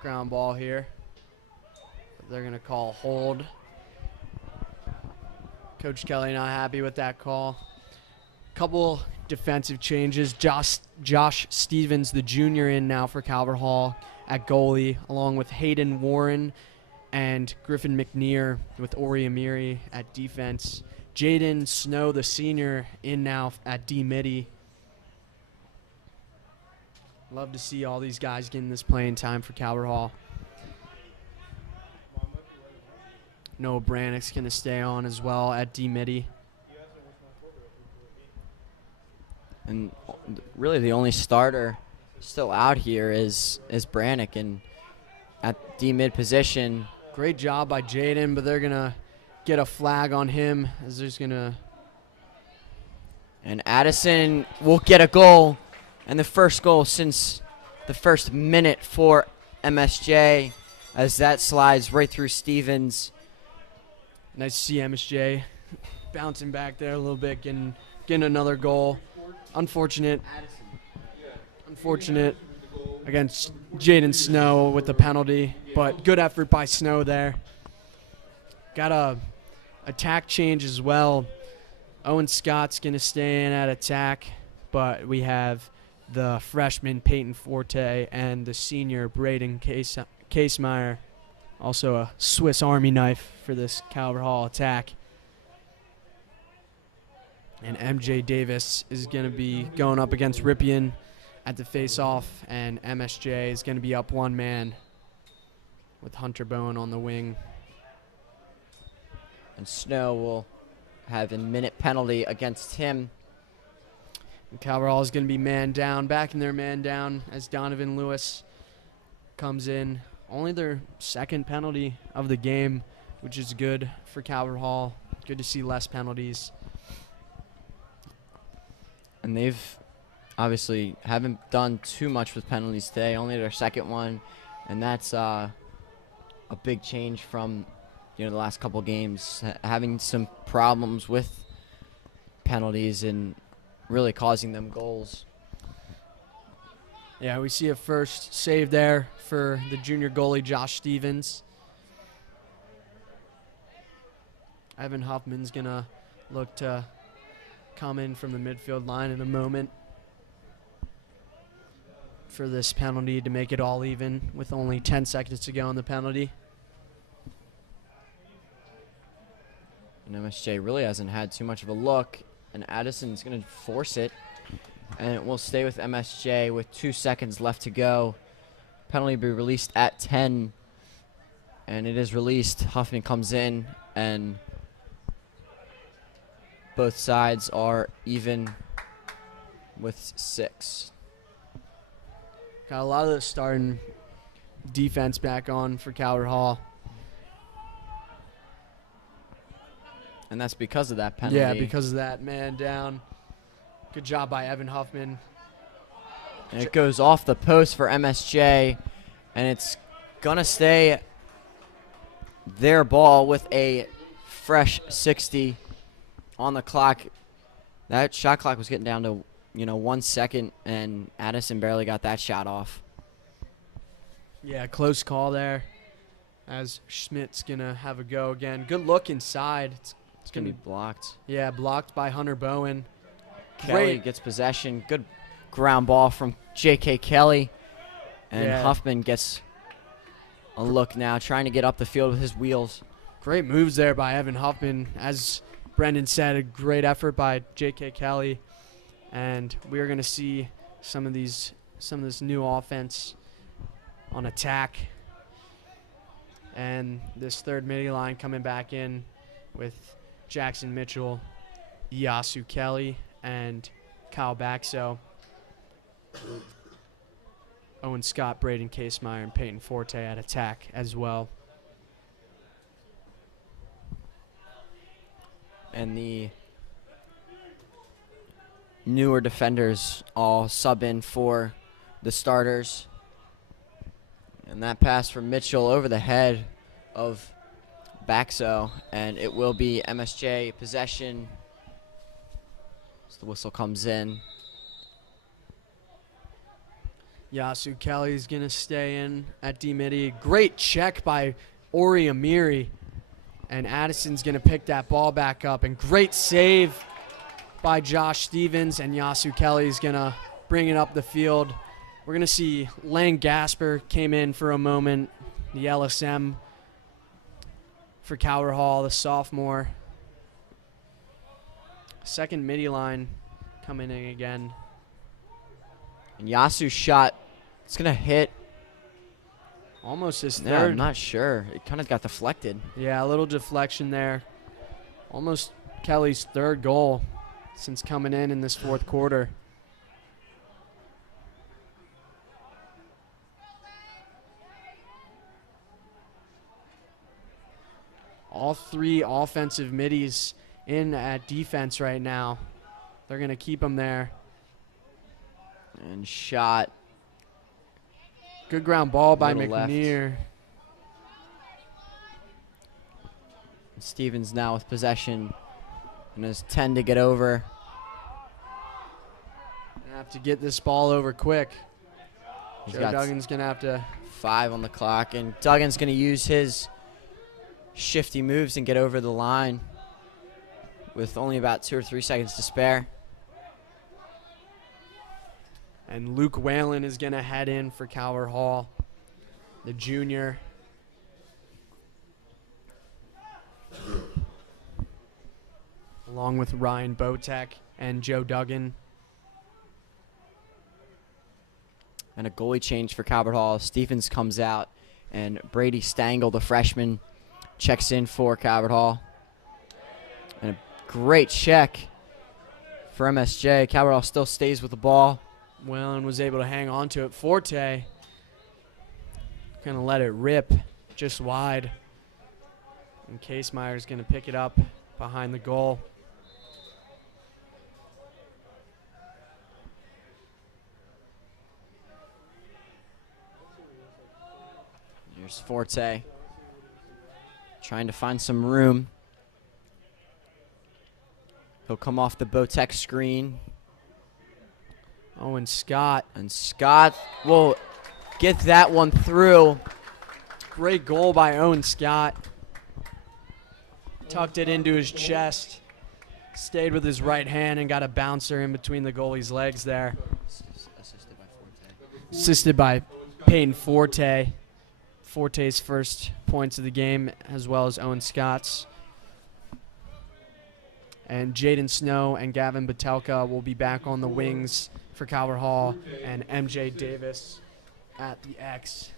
ground ball here. They're going to call hold. Coach Kelly not happy with that call. Couple defensive changes. Josh Stevens, the junior, in now for Calvert Hall at goalie, along with Hayden Warren and Griffin McNear with Ori Amiri at defense. Jaden Snow, the senior, in now at D-midi. Love to see all these guys getting this playing time for Calvert Hall. Noah Brannick's going to stay on as well at D-midi. And really the only starter still out here is Brannick, and at D-mid position. Great job by Jaden, but they're going to get a flag on him as there's going to... And Addison will get a goal, and the first goal since the first minute for MSJ, as that slides right through Stevens. Nice to see MSJ bouncing back there a little bit, getting another goal. Unfortunate against Jaden Snow with the penalty, but good effort by Snow there. Got a attack change as well. Owen Scott's going to stay in at attack, but we have the freshman Peyton Forte and the senior Braden Casemeyer, also a Swiss Army knife for this Calvert Hall attack. And MJ Davis is going to be going up against Ripien at the face-off, and MSJ is going to be up one man with Hunter Bowen on the wing. And Snow will have a minute penalty against him. And Calvert Hall is going to be man down, back in their man down as Donovan Lewis comes in. Only their second penalty of the game, which is good for Calvert Hall. Good to see less penalties. And they've obviously haven't done too much with penalties today, only their second one. And that's a big change from the last couple games, having some problems with penalties and really causing them goals. Yeah, we see a first save there for the junior goalie, Josh Stevens. Evan Huffman's going to look to come in from the midfield line in a moment for this penalty to make it all even with only 10 seconds to go on the penalty. And MSJ really hasn't had too much of a look, and Addison's going to force it, and it will stay with MSJ with 2 seconds left to go. Penalty will be released at 10, and it is released. Huffman comes in, and both sides are even with 6. Got a lot of the starting defense back on for Calvert Hall. And that's because of that penalty. Yeah, because of that man down. Good job by Evan Huffman. And it goes off the post for MSJ, and it's going to stay their ball with a fresh 60 on the clock. That shot clock was getting down to 1 second, and Addison barely got that shot off. Yeah, close call there as Schmidt's going to have a go again. Good look inside. It's going to be blocked. Yeah, blocked by Hunter Bowen. Kelly gets possession. Good ground ball from J.K. Kelly. And Huffman gets a look now, trying to get up the field with his wheels. Great moves there by Evan Huffman. As Brendan said, a great effort by J.K. Kelly. And we're going to see some of this new offense on attack. And this third midi line coming back in with Jackson Mitchell, Yasu Kelly, and Kyle Baxo. Owen Scott, Braden Casemeyer, and Peyton Forte at attack as well. And the newer defenders all sub in for the starters. And that pass from Mitchell over the head of Baxo, and it will be MSJ possession as the whistle comes in. Yasu Kelly's going to stay in at D-Midi. Great check by Ori Amiri. And Addison's going to pick that ball back up. And great save by Josh Stevens. And Yasu Kelly's going to bring it up the field. We're going to see Lang Gasper came in for a moment. The LSM for Calvert Hall, the sophomore. Second midi line coming in again. And Yasu's shot, it's going to hit. Almost his Yeah, third. I'm not sure. It kind of got deflected. Yeah, a little deflection there. Almost Kelly's third goal since coming in this fourth quarter. All three offensive middies in at defense right now. They're going to keep them there. And shot. Good ground ball by Middle left. McNear. Stevens now with possession and has 10 to get over. Have to get this ball over quick. He's Joe got Duggan's going to have to. 5 on the clock, and Duggan's going to use his shifty moves and get over the line with only about 2 or 3 seconds to spare. And Luke Whalen is going to head in for Calvert Hall, the junior. Along with Ryan Botek and Joe Duggan. And a goalie change for Calvert Hall. Stephens comes out, and Brady Stangle, the freshman, checks in for Calvert Hall. And a great check for MSJ. Calvert Hall still stays with the ball. Whalen was able to hang on to it. Forte going to let it rip just wide. And Casemeyer's going to pick it up behind the goal. Here's Forte trying to find some room. He'll come off the Botek screen. Owen Scott. And Scott will get that one through. Great goal by Owen Scott. Tucked it into his chest. Stayed with his right hand and got a bouncer in between the goalie's legs there. Assisted by Peyton Forte. Forte's first points of the game, as well as Owen Scott's. And Jaden Snow and Gavin Batelka will be back on the wings for Calvert Hall, and MJ Davis at the X.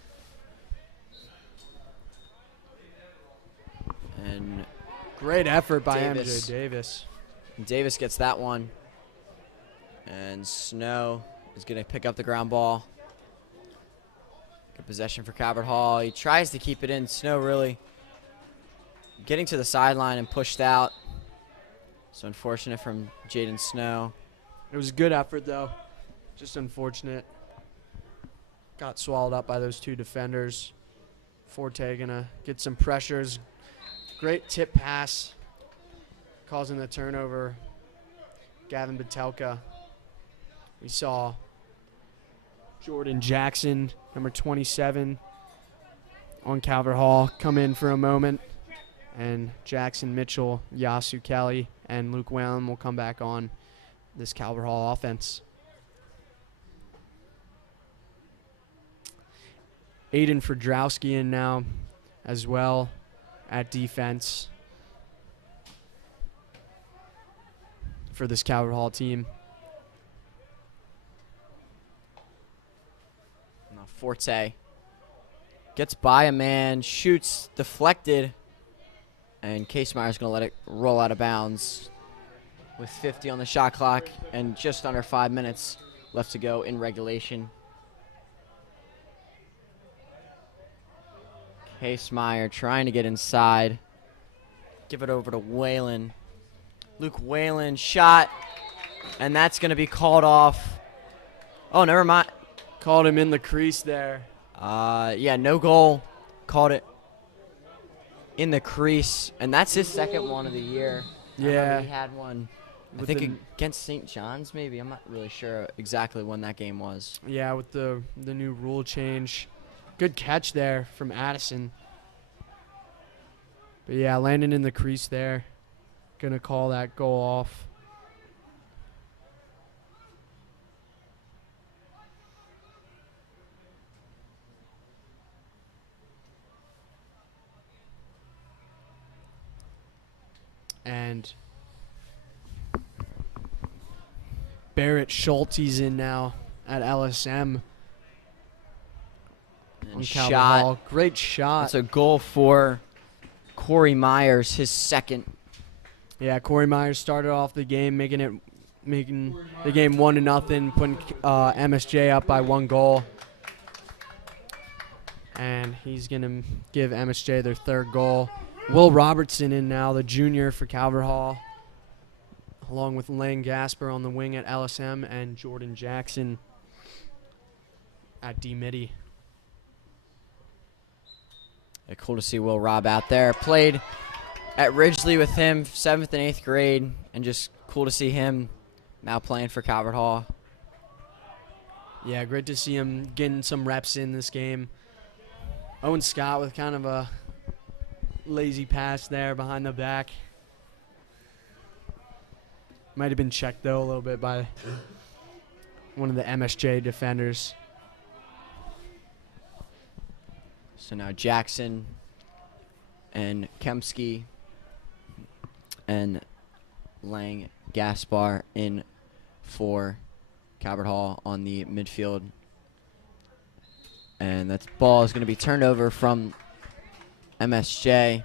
And Great effort by Davis. MJ Davis. Davis gets that one. And Snow is going to pick up the ground ball. Good possession for Calvert Hall. He tries to keep it in. Snow really getting to the sideline and pushed out. So unfortunate from Jaden Snow. It was a good effort, though. Just unfortunate. Got swallowed up by those two defenders. Forte going to get some pressures. Great tip pass, causing the turnover. Gavin Batelka. We saw Jordan Jackson, number 27, on Calvert Hall, come in for a moment. And Jackson Mitchell, Yasu Kelly, and Luke Whalen will come back on this Calvert Hall offense. Aiden Fredrowski in now as well at defense for this Calvert Hall team. Now Forte gets by a man, shoots, deflected, and Casemeyer's going to let it roll out of bounds with 50 on the shot clock and just under 5 minutes left to go in regulation. Casemeyer trying to get inside. Give it over to Whalen. Luke Whalen shot, and that's going to be called off. Oh, never mind. Called him in the crease there. Yeah, no goal. Caught it in the crease, and that's his second one of the year. I remember Yeah. he had one, I With think, the- against St. John's maybe. I'm not really sure exactly when that game was. Yeah, with the new rule change. Good catch there from Addison. But yeah, landing in the crease there. Gonna call that goal off. And Barrett Schulte's in now at LSM on And Calvert shot. Hall. Great shot. That's a goal for Corey Myers, his second. Yeah, Corey Myers started off the game making the game 1-0, putting MSJ up by 1 goal. And he's gonna give MSJ their 3rd goal. Will Robertson in now, the junior for Calvert Hall, along with Lane Gasper on the wing at LSM and Jordan Jackson at D-Midi. Yeah, cool to see Will Robb out there. Played at Ridgely with him, 7th and 8th grade, and just cool to see him now playing for Calvert Hall. Yeah, great to see him getting some reps in this game. Owen Scott with kind of a lazy pass there behind the back. Might have been checked, though, a little bit by one of the MSJ defenders. So now Jackson and Kemsky and Lang Gaspar in for Calvert Hall on the midfield. And that ball is going to be turned over from MSJ.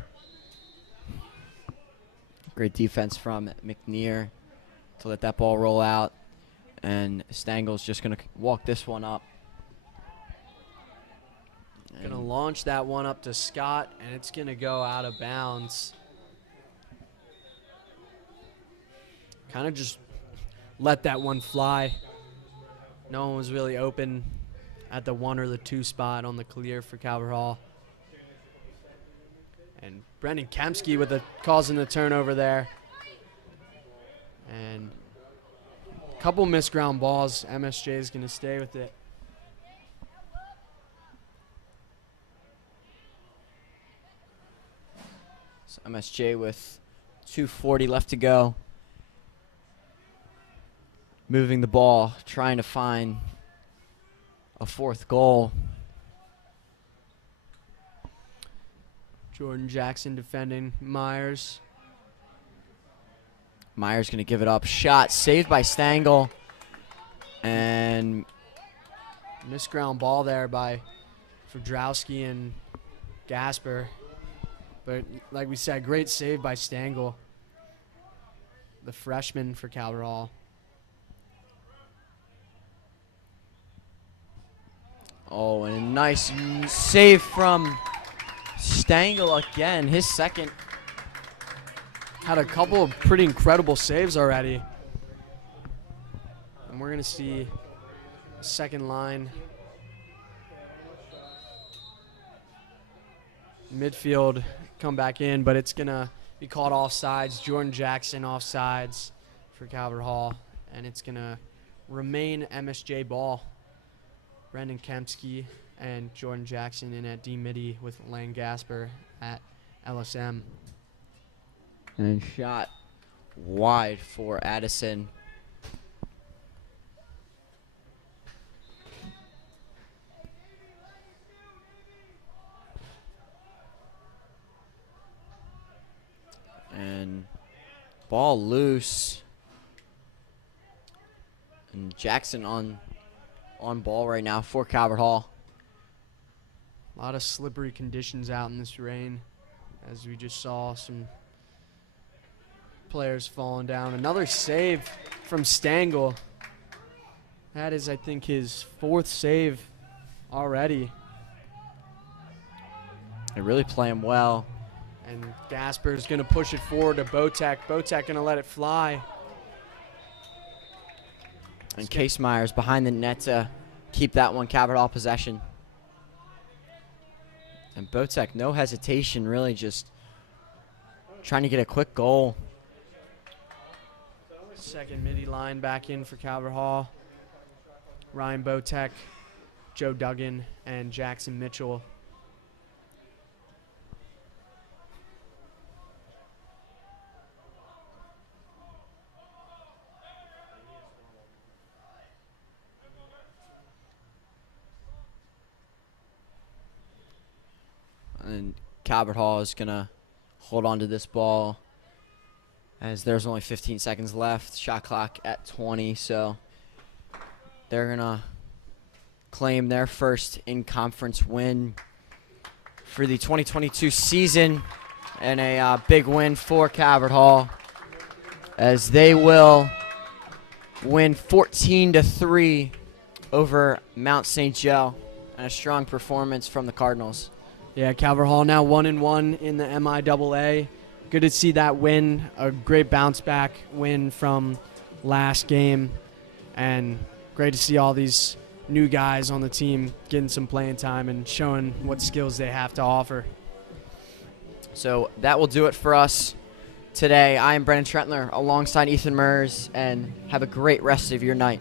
Great defense from McNear to let that ball roll out. And Stangel's just going to walk this one up. Gonna launch that one up to Scott, and it's gonna go out of bounds. Kind of just let that one fly. No one was really open at the 1 or the 2 spot on the clear for Calvert Hall. And Brendan Kemsky with causing the turnover there. And a couple missed ground balls. MSJ is gonna stay with it. So MSJ with 2:40 left to go. Moving the ball, trying to find a 4th goal. Jordan Jackson defending Myers. Myers going to give it up. Shot saved by Stangl. And Missed ground ball there by Fedrowski and Gasper. But like we said, great save by Stangl, the freshman for Calvert Hall. oh, and a nice save from Stangl again. His second. Had a couple of pretty incredible saves already. And we're going to see a second line. Midfield come back in, but it's going to be called offsides. Jordan Jackson offsides for Calvert Hall. And it's going to remain MSJ ball. Brendan Kemsky and Jordan Jackson in at D-Midi with Lang Gasper at LSM. And shot wide for Addison. And ball loose. And Jackson on ball right now for Calvert Hall. A lot of slippery conditions out in this rain, as we just saw some players falling down. Another save from Stangl. That is, I think, his 4th save already. They're really playing well. And Gasper's going to push it forward to Botek. Botek going to let it fly. And Case Myers behind the net to keep that one Calvert Hall possession. And Botek, no hesitation, really just trying to get a quick goal. Second midi line back in for Calvert Hall. Ryan Botek, Joe Duggan, and Jackson Mitchell. And Calvert Hall is going to hold on to this ball as there's only 15 seconds left. Shot clock at 20, so they're going to claim their first in-conference win for the 2022 season, and a big win for Calvert Hall as they will win 14-3 over Mount St. Joe, and a strong performance from the Cardinals. Yeah, Calvert Hall now 1-1 in the MIAA. Good to see that win, a great bounce back win from last game, and great to see all these new guys on the team getting some playing time and showing what skills they have to offer. So that will do it for us today. I am Brennan Trentler alongside Ethan Mers, and have a great rest of your night.